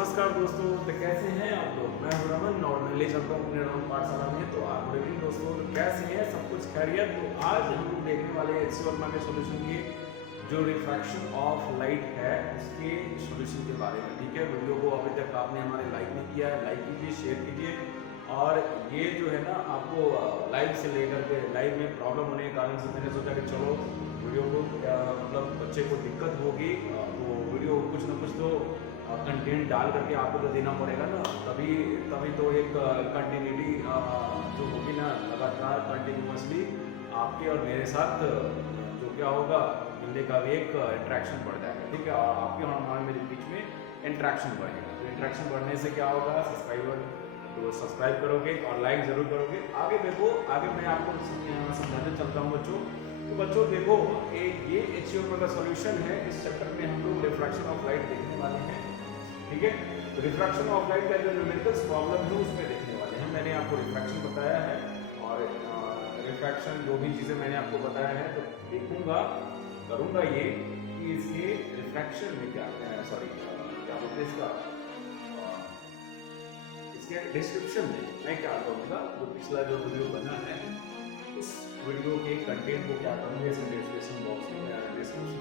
नमस्कार दोस्तों, तो कैसे हैं आप लोग। मैं हूं रमन और मैं ले चलता हूं अपने रमन पाठशाला में। तो आप देखिए दोस्तों, तो कैसे हैं, सब कुछ खैरियत। तो आज हम लोग देखने वाले हैं HC वर्मा के सॉल्यूशन की जो रिफ्रैक्शन ऑफ लाइट है उसके सॉल्यूशन के बारे में। ठीक है, वीडियो को अभी तक आपने हमारे लाइक नहीं किया है, लाइक कीजिए, शेयर कीजिए। और ये जो है ना, आपको लाइव से लेकर के लाइव में प्रॉब्लम होने के कारण से मैंने सोचा कि चलो वीडियो को मतलब बच्चे को दिक्कत होगी तो वीडियो कुछ ना कुछ तो कंटेंट डाल करके आपको तो देना पड़ेगा ना, तभी तभी तो एक कंटिन्यूटी जो होगी ना, लगातार कंटिन्यूसली आपके और मेरे साथ जो क्या होगा, मिलने का भी एक इंट्रैक्शन बढ़ जाएगा। ठीक है, और आपके और हमारे मेरे बीच में इंट्रैक्शन बढ़ेगा। तो इंट्रैक्शन बढ़ने से क्या होगा, सब्सक्राइबर तो सब्सक्राइब करोगे और लाइक ज़रूर करोगे। आगे देखो, आगे मैं आपको समझाने चलता हूँ बच्चों। तो बच्चों देखो, ये HC वर्मा का सॉल्यूशन है। इस चैप्टर में हम लोग रिफ्रैक्शन ऑफ लाइट देखने वाले हैं। ठीक है, तो रिफ्रैक्शन ऑफ लाइट का जो न्यूमेरिकल प्रॉब्लम है उसमें देखने वाले हैं। मैंने आपको रिफ्रैक्शन बताया है और रिफ्रैक्शन जो भी चीज़ें मैंने आपको बताया है, तो देखूंगा करूंगा ये कि इसके रिफ्रैक्शन में क्या क्या बोलते हैं इसका, इसके डिस्क्रिप्शन में मैं क्या करूँगा, जो पिछला जो वीडियो बना है उस वीडियो के कंटेंट को क्या करूँगा, इसे डिस्क्रिप्शन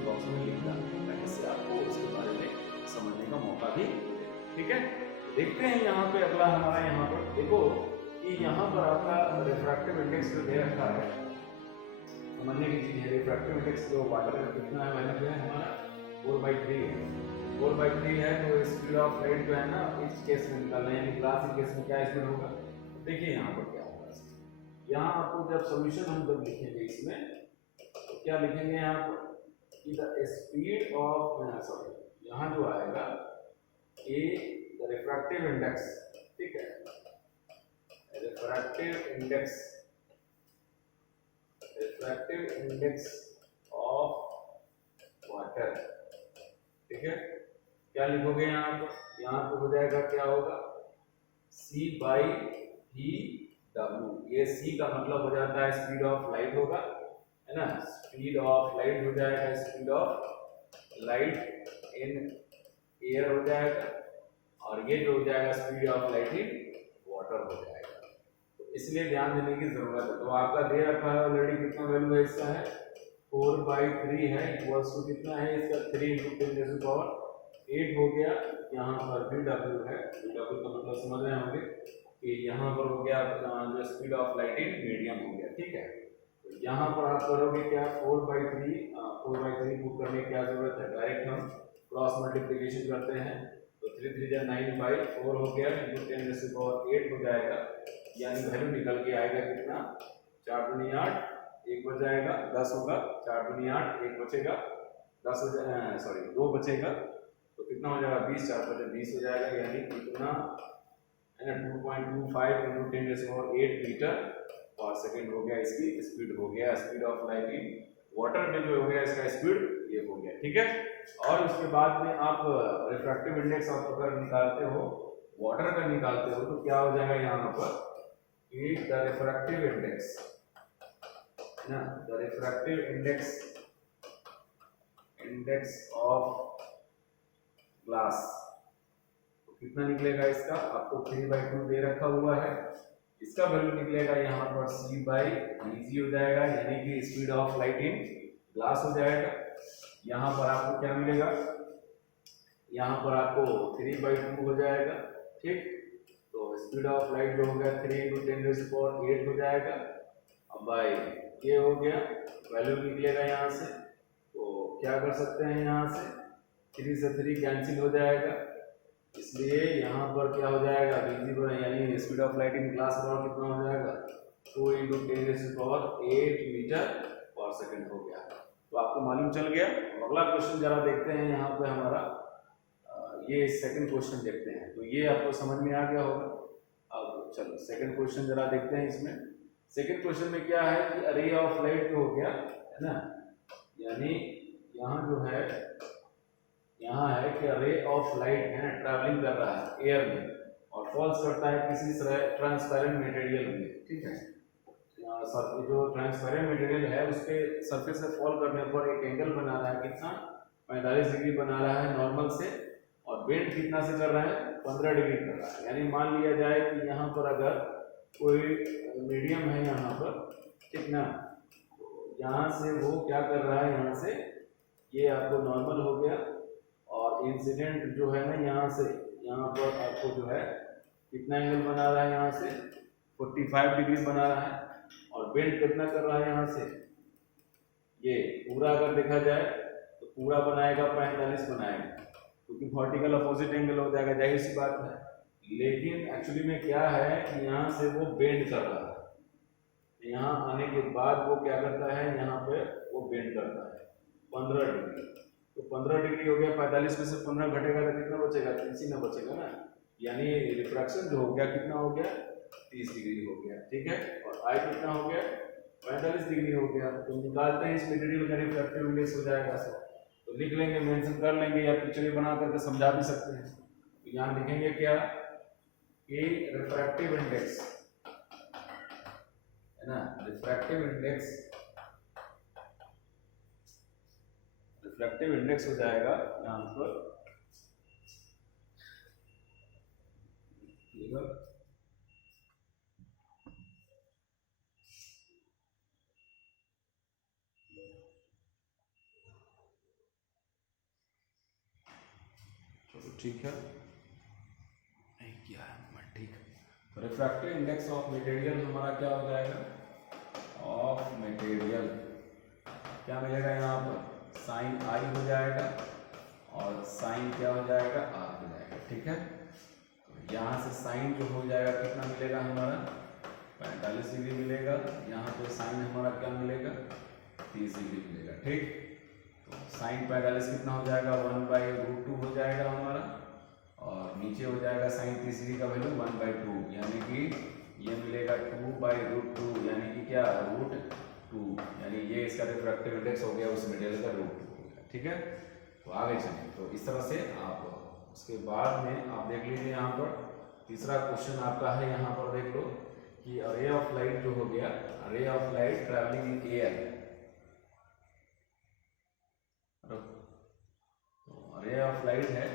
बॉक्स में लिखना, ताकि इससे आपको उसके बारे में समझने का मौका भी। ठीक है, देखते हैं यहाँ पे अगला हमारा, यहाँ पर देखो कि यहाँ पर आपका रिफ्रैक्टिव इंडेक्स जो दे रखा है, समझने की चीज़ है। रिफ्रैक्टिव इंडेक्स जो वाटर का कितना है, मैंने जो है हमारा 4/3 है। 4/3 है, तो स्पीड ऑफ लाइट जो है ना इस केस में निकालना है, यानी ग्लास के केस में क्या स्पीड होगा। देखिए यहाँ पर क्या होगा, यहाँ आपको जब सोल्यूशन हम जब लिखेंगे इसमें, तो क्या लिखेंगे यहाँ पर कि द स्पीड ऑफ यहाँ जो आएगा ए द रिफ्रैक्टिव इंडेक्स। ठीक है, रिफ्रैक्टिव इंडेक्स ऑफ वाटर। ठीक है, क्या लिखोगे यहाँ पर, यहाँ पर हो जाएगा, क्या होगा, C/V W। ये C का मतलब हो जाता है स्पीड ऑफ लाइट होगा, है ना। स्पीड ऑफ लाइट हो जाएगा, speed of light in air हो जाएगा, और ये जो हो जाएगा speed of light in water हो जाएगा। तो इसलिए ध्यान देने की जरूरत है। तो आपका दे रखा है ऑलरेडी, कितना वैल्यू है इसका है 4/3 है, इक्वल्स टू कितना है इसका 3 × 10⁸ हो गया। यहाँ पर VW है, VW का मतलब समझ रहे होंगे कि यहाँ पर हो गया जो speed of light in medium हो गया। ठीक है, तो यहाँ पर आप करोगे क्या, 4/3 पुट करने की क्या जरूरत है, डायरेक्ट हम क्रॉस मल्टीप्लिकेशन करते हैं। तो 3 3 जा 9/4 हो गया, × 10⁸ हो जाएगा, यानी वैल्यू निकल के आएगा कितना, 4 दूनी 8, 1 बच जाएगा, 10 होगा, 4 दूनी 8, 1 बचेगा, 10 हो जाएगा, 2 बचेगा, तो कितना हो जाएगा, 20, 4 बचे 20 हो जाएगा, यानी कितना है ना 2.25 × 10⁸ मीटर पर सेकेंड हो गया, इसकी स्पीड हो गया, speed of light in water में जो हो गया इसका स्पीड ये हो गया। ठीक है, और उसके बाद में आप रिफ्रैक्टिव इंडेक्स आप अगर निकालते हो, वाटर का निकालते हो, तो क्या हो जाएगा यहाँ पर कि द रिफ्रैक्टिव इंडेक्स ना, the refractive index of glass, तो कितना निकलेगा इसका, आपको 3/2 दे रखा हुआ है, इसका वैल्यू निकलेगा यहाँ पर C/Vg हो जाएगा, यानी कि speed of light in glass हो जाएगा। यहाँ पर आपको क्या मिलेगा, यहाँ पर आपको 3/2 हो जाएगा। ठीक, तो स्पीड ऑफ लाइट जो हो गया 3 × 10⁸ हो जाएगा, अब भाई ये हो गया, वैल्यू निकलेगा यहाँ से। तो क्या कर सकते हैं, यहाँ से 3 से 3 कैंसिल हो जाएगा, इसलिए यहाँ पर क्या हो जाएगा, Vg यानी speed of light in glass पर कितना हो जाएगा, 2 × 10⁸ मीटर पर सेकेंड हो गया। तो आपको मालूम चल गया। अगला क्वेश्चन जरा देखते हैं, यहाँ पे हमारा ये सेकंड क्वेश्चन देखते हैं, तो ये आपको समझ में आ गया होगा। अब चलो सेकंड क्वेश्चन जरा देखते हैं। इसमें सेकंड क्वेश्चन में क्या है कि रे ऑफ लाइट जो हो गया है ना, यानी यहाँ जो है, यहाँ है कि रे ऑफ लाइट है ना ट्रैवलिंग कर रहा है एयर में और फॉल्स करता है किसी ट्रांसपेरेंट मटेरियल में। ठीक है, जो ट्रांसपेरेंट मटेरियल है उसके सरफेस से फॉल करने पर एक एंगल बना रहा है, कितना 45 डिग्री बना रहा है नॉर्मल से, और बेंड कितना से कर रहा है, 15 डिग्री कर रहा है। यानी मान लिया जाए कि यहाँ पर अगर कोई मीडियम है यहाँ पर, ठीक ना, यहाँ से वो क्या कर रहा है, यहाँ से ये आपको नॉर्मल हो गया और इंसिडेंट जो है ना यहाँ से यहाँ पर आपको जो है कितना एंगल बना रहा है, यहाँ से 45 डिग्री बना रहा है। और बेंड कितना कर रहा है यहाँ से, ये पूरा अगर देखा जाए तो पूरा बनाएगा 45 बनाएगा, क्योंकि वर्टिकल अपोजिट एंगल हो जाएगा, जाहिर सी बात है। लेकिन एक्चुअली में क्या है कि यहाँ से वो बेंड कर रहा है, यहाँ आने के बाद वो क्या करता है, यहाँ पे वो बेंड करता है 15 डिग्री। तो 15 डिग्री हो गया, 45 में से 15 घटेगा तो कितना बचेगा, 30 ही ना बचेगा ना। यानी रिफ्रैक्शन जो हो गया कितना हो गया, 30 डिग्री हो गया, ठीक है। और आई कितना हो गया, 45 डिग्री हो गया। तो निकालते हैं इस मटेरियल का रिफ्रैक्टिव इंडेक्स हो जाएगा सर, तो लिख लेंगे, मेंशन कर लेंगे या पिक्चर बना करके समझा भी सकते हैं। तो यहाँ लिखेंगे क्या कि रिफ्रैक्टिव इंडेक्स है ना, रिफ्रैक्टिव इंडेक्स हो जाएगा यहाँ पर ठीक है, नहीं किया है मैं, ठीक है। तो रिफ्रैक्टिव इंडेक्स ऑफ मटेरियल हमारा क्या हो जाएगा, ऑफ मटेरियल क्या मिलेगा यहाँ पर, साइन आई हो जाएगा और साइन क्या हो जाएगा, आर हो जाएगा, ठीक है। तो यहाँ से साइन जो हो जाएगा कितना मिलेगा हमारा, 45 डिग्री मिलेगा। यहाँ पे साइन हमारा क्या मिलेगा, 30 डिग्री मिलेगा, ठीक। तो साइन 45 कितना हो जाएगा, 1/√2 हो जाएगा हमारा, और नीचे हो जाएगा साइन 30 डिग्री का वैल्यू 1/2, यानी कि ये मिलेगा 2/√2, यानी कि क्या, √2, यानी ये इसका रिफ्रैक्टिव इंडेक्स हो गया उस मटेरियल का √2 हो गया, ठीक है। तो आगे चलिए, तो इस तरह से आप उसके बाद में आप देख लीजिए यहाँ पर तीसरा क्वेश्चन आपका है, यहाँ पर देख लो कि रे ऑफ लाइट जो हो गया, ray of light travelling in air, ray of light है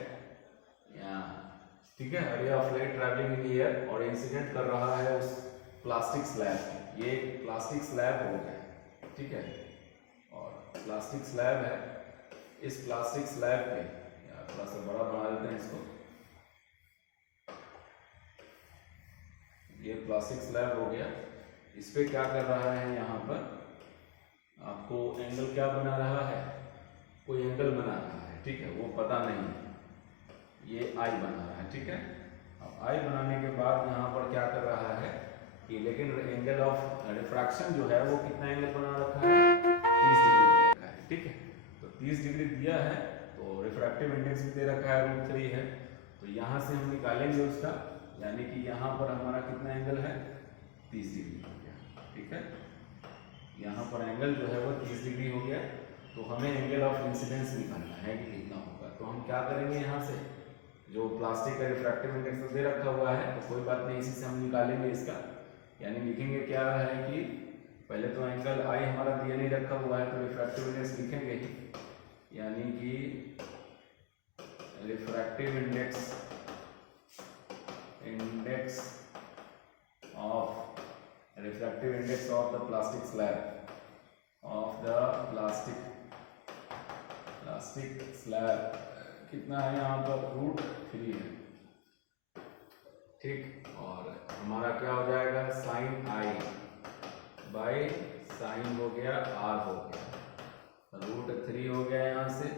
यहाँ, ठीक है, ray of light travelling in air और इंसिडेंट कर रहा है उस प्लास्टिक स्लैब, ये प्लास्टिक स्लैब हो गया, ठीक है। और प्लास्टिक स्लैब है, इस प्लास्टिक स्लैब पे यार थोड़ा सा बड़ा बना देते हैं इसको, ये प्लास्टिक स्लैब हो गया। इस पे क्या कर रहा है, यहाँ पर आपको एंगल क्या बना रहा है, कोई एंगल बना रहा है, ठीक है, वो पता नहीं, ये आई बना रहा है, ठीक है। अब आई बनाने के बाद यहाँ पर क्या कर रहा है कि, लेकिन एंगल ऑफ रिफ्रैक्शन जो है वो कितना एंगल बना रखा है, 30 डिग्री दे रखा है, ठीक है। तो 30 डिग्री दिया है, तो रिफ्रैक्टिव इंडेक्स भी दे रखा है, √3 है। तो यहाँ से हम निकालेंगे उसका, यानी कि यहाँ पर हमारा कितना एंगल है, 30 डिग्री हो गया, ठीक है। यहाँ पर एंगल जो है वो 30 डिग्री हो गया। तो हमें एंगल ऑफ इंसिडेंस निकालना है कि कितना होगा। तो हम क्या करेंगे, यहाँ से जो प्लास्टिक का रिफ्रैक्टिव इंडेक्स तो दे रखा हुआ है, तो कोई बात नहीं, इसी से हम निकालेंगे इसका। यानी लिखेंगे क्या है कि पहले तो एंगल आई हमारा दिया नहीं रखा हुआ है, तो रिफ्रैक्टिव इंडेक्स लिखेंगे ही, यानी कि refractive index of the plastic slab, कितना है यहाँ पर, √3 है, ठीक। और हमारा क्या हो जाएगा, साइन आई बाई साइन हो गया आर हो गया, √3 हो गया यहाँ से।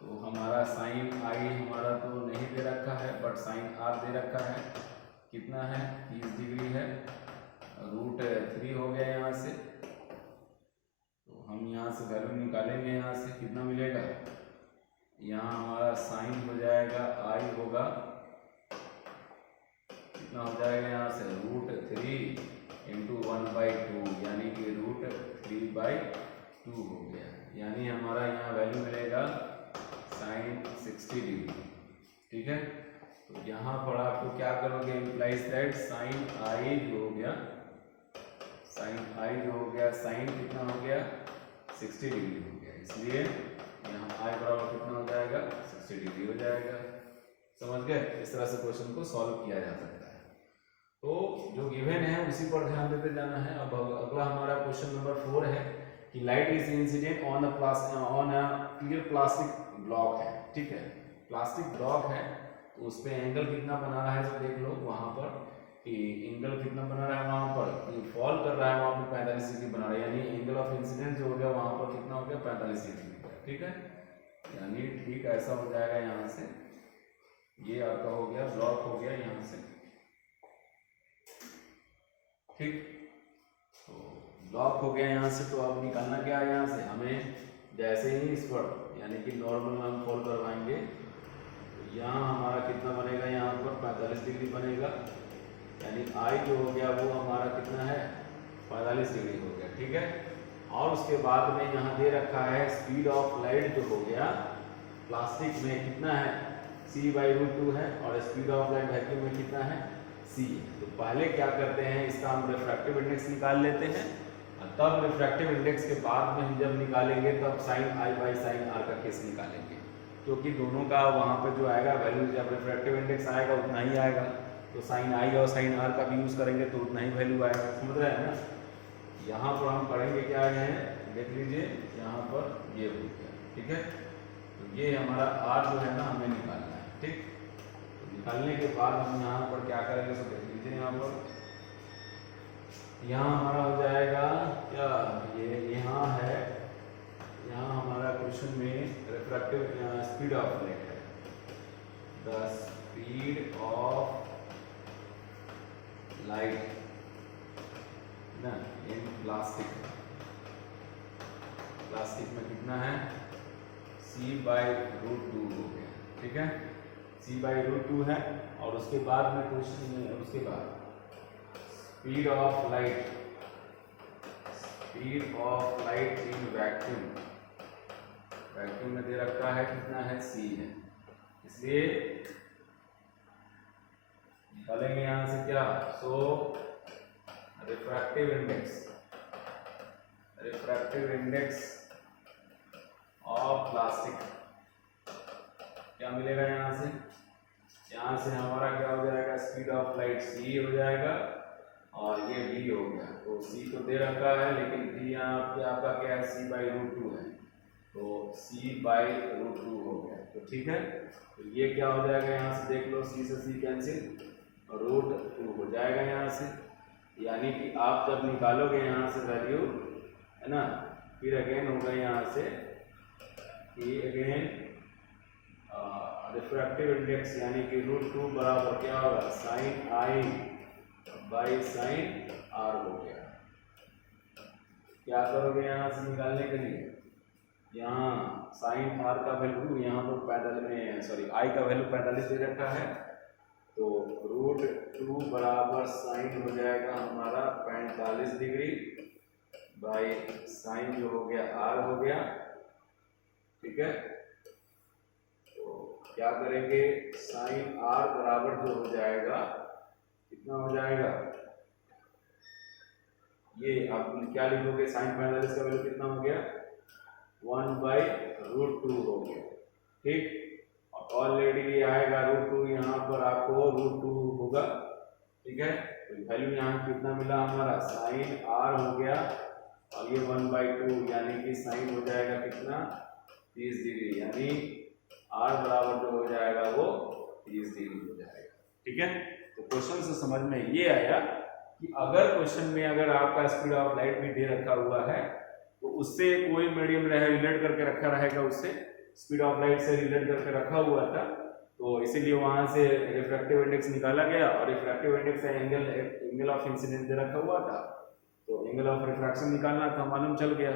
तो हमारा साइन आई हमारा तो नहीं दे रखा है, बट साइन आर दे रखा है, कितना है, 30 डिग्री है, √3 हो गया यहाँ से। तो हम यहाँ से वैल्यू निकालेंगे, यहाँ से कितना मिलेगा, यहाँ हमारा साइन हो जाएगा, आई होगा कितना हो जाएगा, यहाँ से √3 इंटू 1/2, यानी कि √3/2 हो गया। यानी हमारा यहाँ वैल्यू मिलेगा साइन 60 डिग्री, ठीक है। तो यहाँ पर आपको क्या करोगे, इम्प्लाइज दैट साइन आई जो हो गया, साइन कितना हो गया, 60 डिग्री हो गया, इसलिए यहाँ आई बराबर कितना हो जाएगा, 60 डिग्री हो जाएगा। समझ गए? इस तरह से क्वेश्चन को सॉल्व किया जा सकता है। तो जो गिवन है उसी पर ध्यान देते जाना है। अब अगला हमारा क्वेश्चन नंबर 4 है कि light is incident on a clear plastic block है। ठीक है, प्लास्टिक ब्लॉक है तो उस पर एंगल कितना बना रहा है तो देख लो वहाँ पर कि एंगल कितना बना रहा है, वहाँ पर फॉल कर रहा है वहाँ पर 45 डिग्री बना रहा है, यानी एंगल ऑफ इंसिडेंस जो हो गया वहाँ पर कितना हो गया 45 डिग्री। ठीक है, यानी ठीक ऐसा हो जाएगा। यहाँ से ये आपका हो गया ब्लॉक हो गया यहाँ से। ठीक, तो ब्लॉक हो गया यहाँ से। तो अब निकालना क्या है यहाँ से हमें, जैसे ही इस पर यानी कि नॉर्मल हम फॉल करवाएंगे तो यहाँ हमारा कितना बनेगा, यहाँ पर 45 डिग्री बनेगा, यानी आई जो हो गया वो हमारा कितना है 45 डिग्री हो गया। ठीक है, और उसके बाद में यहाँ दे रखा है स्पीड ऑफ लाइट जो हो गया प्लास्टिक में कितना है c/√2 है, और स्पीड ऑफ लाइट वैक्यूम में कितना है c। तो पहले क्या करते हैं, इसका हम रिफ्रैक्टिव इंडेक्स निकाल लेते हैं, और तब रिफ्रैक्टिव इंडेक्स के बाद में हम जब निकालेंगे तब साइन I/साइन R का केस निकालेंगे, क्योंकि दोनों का वहाँ पे जो आएगा वैल्यू, जब रिफ्रैक्टिव इंडेक्स आएगा उतना ही आएगा, तो साइन I और साइन R का भी यूज़ करेंगे तो उतना ही वैल्यू आएगा। समझ रहे हैं ना? यहाँ पर हम करेंगे क्या है, देख लीजिए यहाँ पर ये हो गया। ठीक है, तो ये हमारा R जो है ना हमें निकालना है। ठीक, तो निकालने के बाद हम यहाँ पर क्या करेंगे तो देख लीजिए यहाँ पर, यहाँ हमारा हो जाएगा क्या, ये यहाँ है, यहाँ हमारा क्वेश्चन में रिफ्रैक्टिव स्पीड ऑफ लाइट है, द स्पीड ऑफ लाइट ना इन प्लास्टिक, प्लास्टिक में कितना है c/√2 हो गया। ठीक है, c/√2 है, और उसके बाद में क्वेश्चन में उसके बाद speed of light, speed of light in vacuum, vacuum में दे रखा है कितना है c है, इसलिए निकालेंगे यहाँ से क्या, so refractive index, refractive index of plastic क्या मिलेगा यहाँ से, यहाँ से हमारा क्या हो जाएगा स्पीड ऑफ लाइट c हो जाएगा, और ये v हो गया। तो c तो दे रखा है लेकिन v यहाँ पे आपका क्या है c/√2 है, तो c/√2 हो गया। तो ठीक है, तो ये क्या हो जाएगा यहाँ से देख लो, c से c कैंसिल, √2 हो जाएगा यहाँ से, यानी कि आप जब निकालोगे यहाँ से वैल्यू है ना, फिर अगेन होगा यहाँ से कि अगेन रिफ्रैक्टिव इंडेक्स यानी कि √2 बराबर क्या होगा साइन I/साइन R हो गया। क्या करोगे यहाँ से निकालने के लिए, यहाँ साइन R का वैल्यू यहाँ पर 45 सॉरी I का वैल्यू 45 दे रखा है, तो √2 बराबर साइन हो जाएगा हमारा 45 डिग्री बाई साइन जो हो गया R हो गया। ठीक है, तो क्या करेंगे साइन R बराबर जो हो जाएगा कितना हो जाएगा, ये आप क्या लिखोगे साइन 45 का वैल्यू कितना हो गया 1/√2 हो गया। ठीक, ऑलरेडी आएगा √2, यहाँ पर आपको √2 होगा। ठीक है, तो वैल्यू यहाँ कितना मिला हमारा साइन R हो गया, और ये 1/2 यानी कि साइन हो जाएगा कितना 30 डिग्री, यानी R बराबर जो हो जाएगा वो 30 डिग्री हो जाएगा। ठीक है, तो क्वेश्चन से समझ में ये आया कि अगर क्वेश्चन में अगर आपका स्पीड ऑफ लाइट भी दे रखा हुआ है तो उससे कोई मीडियम रहे रिलेट करके रखा रहेगा, उससे स्पीड ऑफ लाइट से रिलेट करके रखा हुआ था, तो इसीलिए वहां से रिफ्रैक्टिव इंडेक्स निकाला गया, और रिफ्रैक्टिव इंडेक्स का एंगल ऑफ इंसिडेंस दे रखा हुआ था, तो एंगल ऑफ रिफ्रैक्शन निकालना था, मालूम चल गया।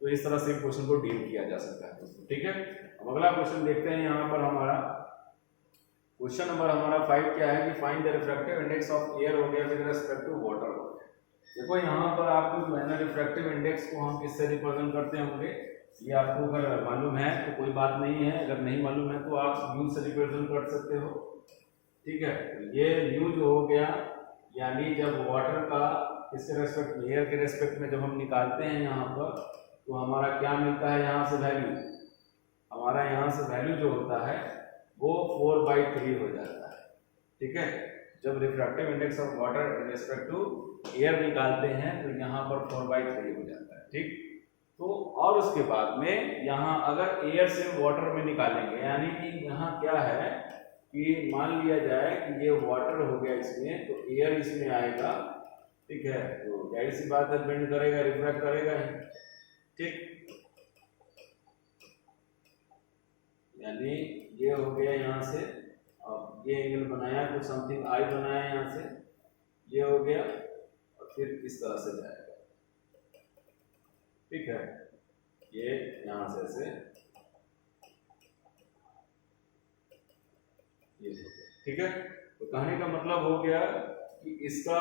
तो इस तरह से क्वेश्चन को डील किया जा सकता है दोस्तों। ठीक है, अब अगला क्वेश्चन देखते हैं। यहाँ पर हमारा क्वेश्चन नंबर हमारा 5 क्या है कि find the refractive index of air हो गया विद रिस्पेक्ट टू वाटर हो गया। देखो यहाँ पर आपको जो है ना रिफ्रैक्टिव इंडेक्स को हम किससे रिप्रेजेंट करते होंगे, ये आपको अगर मालूम है तो कोई बात नहीं है, अगर नहीं मालूम है तो आप न्यू से रिप्रेजेंट कर सकते हो। ठीक है, ये न्यू जो हो गया, यानी जब वाटर का इसके रेस्पेक्ट में एयर के रेस्पेक्ट में जब हम निकालते हैं यहाँ पर, तो हमारा क्या मिलता है यहाँ से वैल्यू, हमारा यहाँ से वैल्यू जो होता है वो 4/3 हो जाता है। ठीक है, जब refractive index of water in respect to air निकालते हैं तो यहाँ पर 4/3 हो जाता है। ठीक, तो और उसके बाद में यहाँ अगर एयर से वाटर में निकालेंगे, यानी कि यहाँ क्या है कि मान लिया जाए कि ये वाटर हो गया इसमें, तो एयर इसमें आएगा। ठीक है, तो जाहिर सी बात है बेंड करेगा, रिफ्रैक्ट करेगा ही। ठीक, यानी ये हो गया यहाँ से, अब ये एंगल बनाया तो समथिंग आई बनाया यहाँ से, ये हो गया और फिर इस तरह से जाएगा। ठीक है, ये यहाँ से ऐसे ये हो गया। ठीक है, तो कहने का मतलब हो गया कि इसका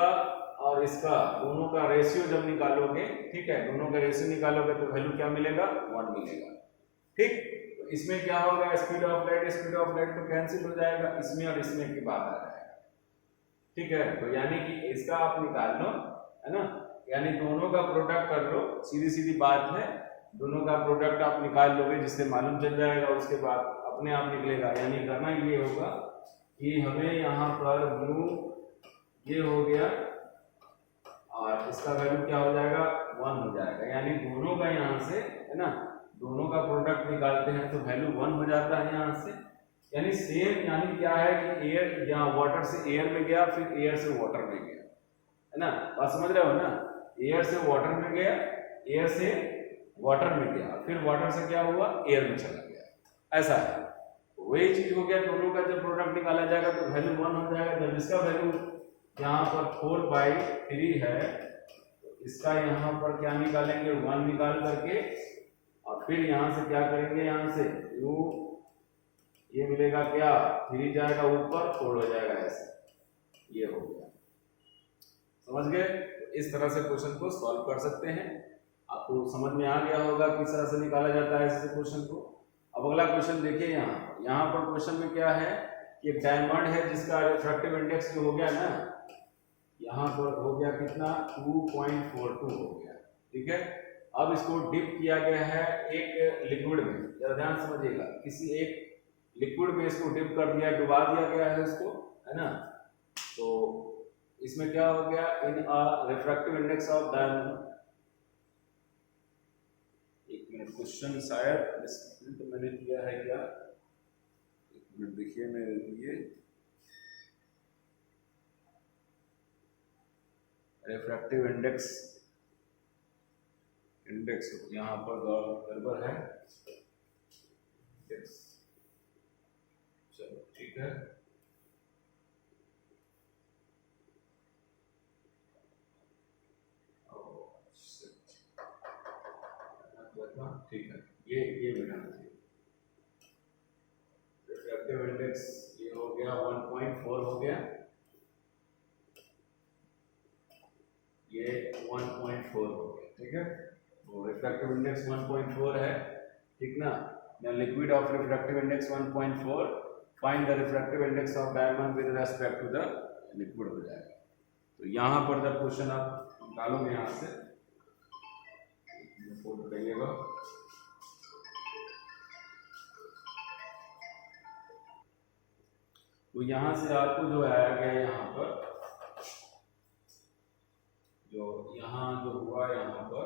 और इसका दोनों का रेशियो जब निकालोगे, ठीक है, दोनों का रेशियो निकालोगे तो वैल्यू क्या मिलेगा, 1 मिलेगा। ठीक, तो इसमें क्या होगा, स्पीड ऑफ लाइट तो कैंसिल हो जाएगा, इसमें और इसमें की बात आ जाएगा। ठीक है, तो यानी कि इसका आप निकाल लो, है ना, यानी दोनों का प्रोडक्ट कर लो, सीधी सीधी बात है, दोनों का प्रोडक्ट आप निकाल लोगे जिससे मालूम चल जाएगा, उसके बाद अपने आप निकलेगा। यानी करना ये होगा कि हमें यहाँ पर म्यू ये हो गया और इसका वैल्यू क्या हो जाएगा, 1 हो जाएगा। यानी दोनों का यहाँ से, है ना, दोनों का प्रोडक्ट निकालते हैं तो वैल्यू 1 हो जाता है यहाँ से। यानी सेम, यानी क्या है कि एयर यहाँ वाटर से एयर में गया, फिर एयर से वाटर में गया, है ना, बात समझ रहे हो ना, एयर से वाटर में गया, एयर से वाटर में गया, फिर वाटर से क्या हुआ, एयर में चला गया, ऐसा है। वही चीज हो गया, दोनों का जब प्रोडक्ट निकाला जाएगा तो वैल्यू 1 हो जाएगा। जब इसका वैल्यू यहाँ पर 4/3 है तो इसका यहाँ पर क्या निकालेंगे, 1 निकाल करके, और फिर यहाँ से क्या करेंगे, यहाँ से यू ये मिलेगा क्या, 3 जाएगा ऊपर, 4 हो जाएगा ऐसे, ये हो गया। समझ गए? तो इस तरह से क्वेश्चन को सॉल्व कर सकते हैं। आपको समझ में आ गया होगा किस तरह से निकाला जाता है ऐसे क्वेश्चन को। अब अगला क्वेश्चन देखिए, यहाँ पर क्वेश्चन में क्या है कि एक डायमंड है जिसका रिफ्रैक्टिव इंडेक्स जो हो गया ना, यहाँ पर हो गया कितना, 2.42 हो गया। ठीक है, अब इसको डिप किया गया है एक लिक्विड में, जरा ध्यान समझिएगा, किसी एक लिक्विड में इसको डिप कर दिया, डुबा दिया गया है इसको, है ना। तो इसमें क्या हो गया, इन अ रिफ्रैक्टिव इंडेक्स ऑफ डायमंड, एक मिनट, क्वेश्चन शायद तो मैंने किया है क्या, एक मिनट देखिए मेरे लिए, रिफ्रैक्टिव इंडेक्स यहाँ पर गड़बड़ है, चलो ठीक है, ठीक है, ये मिलाना चाहिए। रिफ्रैक्टिव इंडेक्स ये हो गया 1.4 हो गया, ये 1.4 हो गया। ठीक है, तो रिफ्रैक्टिव इंडेक्स 1.4 है, ठीक ना। The liquid of refractive index 1.4, find the refractive index of diamond with respect to the liquid हो जाएगा। तो यहाँ पर जब क्वेश्चन आप निकालोगे यहाँ से, फोटो करिएगा, तो यहाँ से आपको जो आया गया, यहाँ पर जो यहाँ जो हुआ, यहाँ पर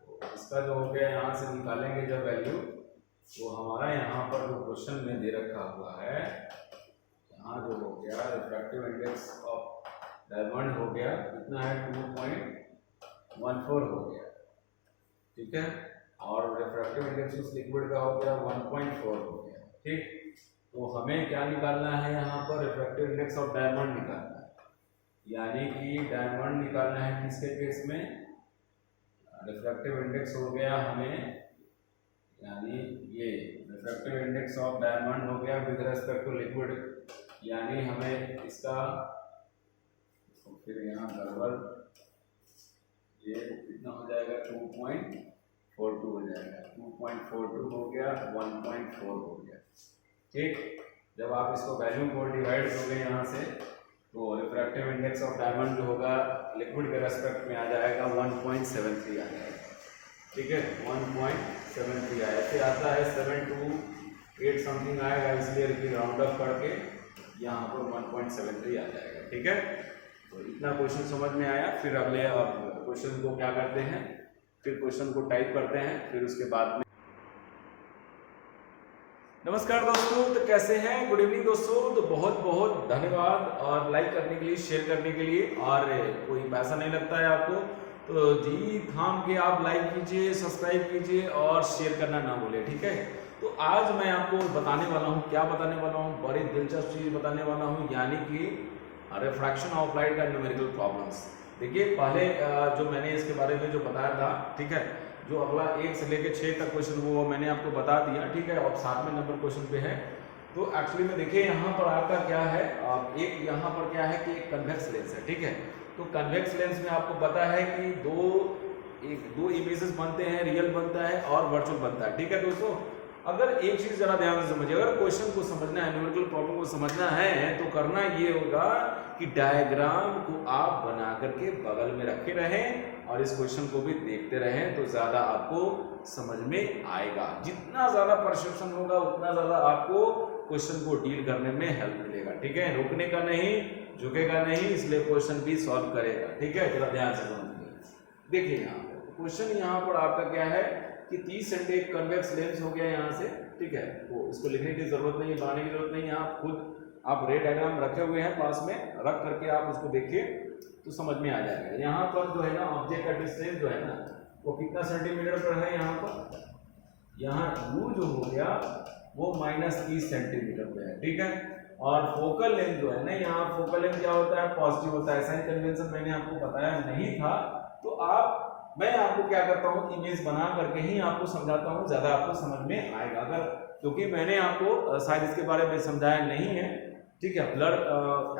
तो इसका जो हो गया, यहाँ से निकालेंगे जब वैल्यू, तो हमारा यहाँ पर जो क्वेश्चन में दे रखा हुआ है, यहाँ जो हो गया रिफ्रैक्टिव इंडेक्स ऑफ डायमंड हो गया कितना है, 2.14 हो गया। ठीक है, और रिफ्रैक्टिव इंडेक्स उस लिक्विड का हो गया 1.4 हो गया। ठीक, तो हमें क्या निकालना है, यहाँ पर रिफ्रैक्टिव इंडेक्स ऑफ डायमंड निकालना है, यानी कि डायमंड निकालना है किसके केस में, रिफ्रैक्टिव इंडेक्स हो गया हमें, यानी ये रिफ्रैक्टिव इंडेक्स ऑफ डायमंड हो गया विद रेस्पेक्ट टू लिक्विड, यानी हमें इसका, फिर यहाँ गड़बड़, ये कितना हो जाएगा, 2.42 हो जाएगा, 2.42 हो गया, 1.4 हो गया। ठीक, जब आप इसको वैल्यू को डिवाइड करोगे यहाँ से, तो रिफ्रैक्टिव इंडेक्स ऑफ डायमंड जो होगा लिक्विड के रेस्पेक्ट में आ जाएगा 1.73 आ जाएगा। ठीक है, 1.73 73 आया, ऐसे आता है 728 समथिंग आएगा, इसलिए फिर राउंड अप करके यहाँ पर 1.73 आ जाएगा। ठीक है, तो इतना क्वेश्चन समझ में आया। फिर अगले क्वेश्चन को क्या करते हैं, फिर क्वेश्चन को टाइप करते हैं, फिर उसके बाद में। नमस्कार दोस्तों, तो कैसे हैं? गुड इवनिंग दोस्तों। तो बहुत बहुत धन्यवाद और लाइक करने के लिए, शेयर करने के लिए। और कोई पैसा नहीं लगता है आपको, तो जी थाम के आप लाइक कीजिए, सब्सक्राइब कीजिए और शेयर करना ना भूलें। ठीक है, तो आज मैं आपको बताने वाला हूँ, क्या बताने वाला हूँ, बड़ी दिलचस्प चीज़ बताने वाला हूँ, यानी कि रिफ्रैक्शन ऑफ लाइट का न्यूमेरिकल प्रॉब्लम्स। देखिए, पहले जो मैंने इसके बारे में जो बताया था, ठीक है, जो अगला 1 से लेकर 6 तक क्वेश्चन वो मैंने आपको बता दिया। ठीक है, और 7वें नंबर क्वेश्चन पे है। तो एक्चुअली में देखिए यहाँ पर आपका क्या है, एक यहाँ पर क्या है कि एक कन्वेक्स लेंस है। ठीक है, तो कन्वेक्स लेंस में आपको पता है कि दो इमेजेस बनते हैं, रियल बनता है और वर्चुअल बनता है। ठीक है दोस्तों, अगर एक चीज जरा ध्यान से समझिए, अगर क्वेश्चन को समझना है, न्यूमेरिकल प्रॉब्लम को समझना है, तो करना ये होगा कि डायग्राम को आप बना करके बगल में रखे रहें और इस क्वेश्चन को भी देखते रहें, तो ज्यादा आपको समझ में आएगा। जितना ज्यादा परसेप्शन होगा उतना ज्यादा आपको क्वेश्चन को डील करने में हेल्प मिलेगा। ठीक है, रुकने का नहीं, झुकेगा नहीं, इसलिए क्वेश्चन भी सॉल्व करेगा। ठीक है, जरा ध्यान से समझिए। देखिए यहाँ पर क्वेश्चन, यहाँ पर आपका क्या है कि 30 सेंटीमीटर कन्वेक्स लेंस हो गया यहाँ से। ठीक है, तो इसको लिखने की जरूरत नहीं है, बनाने की जरूरत नहीं है, आप खुद आप रे डायग्राम रखे हुए हैं पास में, रख करके आप उसको देखिए तो समझ में आ जाएगा। यहाँ पर जो है ना, ऑब्जेक्ट का डिस्टेंस जो है ना, वो कितना सेंटीमीटर पर है यहाँ पर, यहाँ u जो हो गया वो -30 सेंटीमीटर पे है। ठीक है, और फोकल लेंथ जो है ना, यहाँ फोकल लेंथ क्या होता है, पॉजिटिव होता है। साइन कन्वेंशन मैंने आपको बताया नहीं था, तो मैं आपको क्या करता हूँ, इमेज बना करके ही आपको समझाता हूँ, ज्यादा आपको समझ में आएगा। अगर क्योंकि मैंने आपको शायद इसके बारे में समझाया नहीं है। ठीक है, ब्लर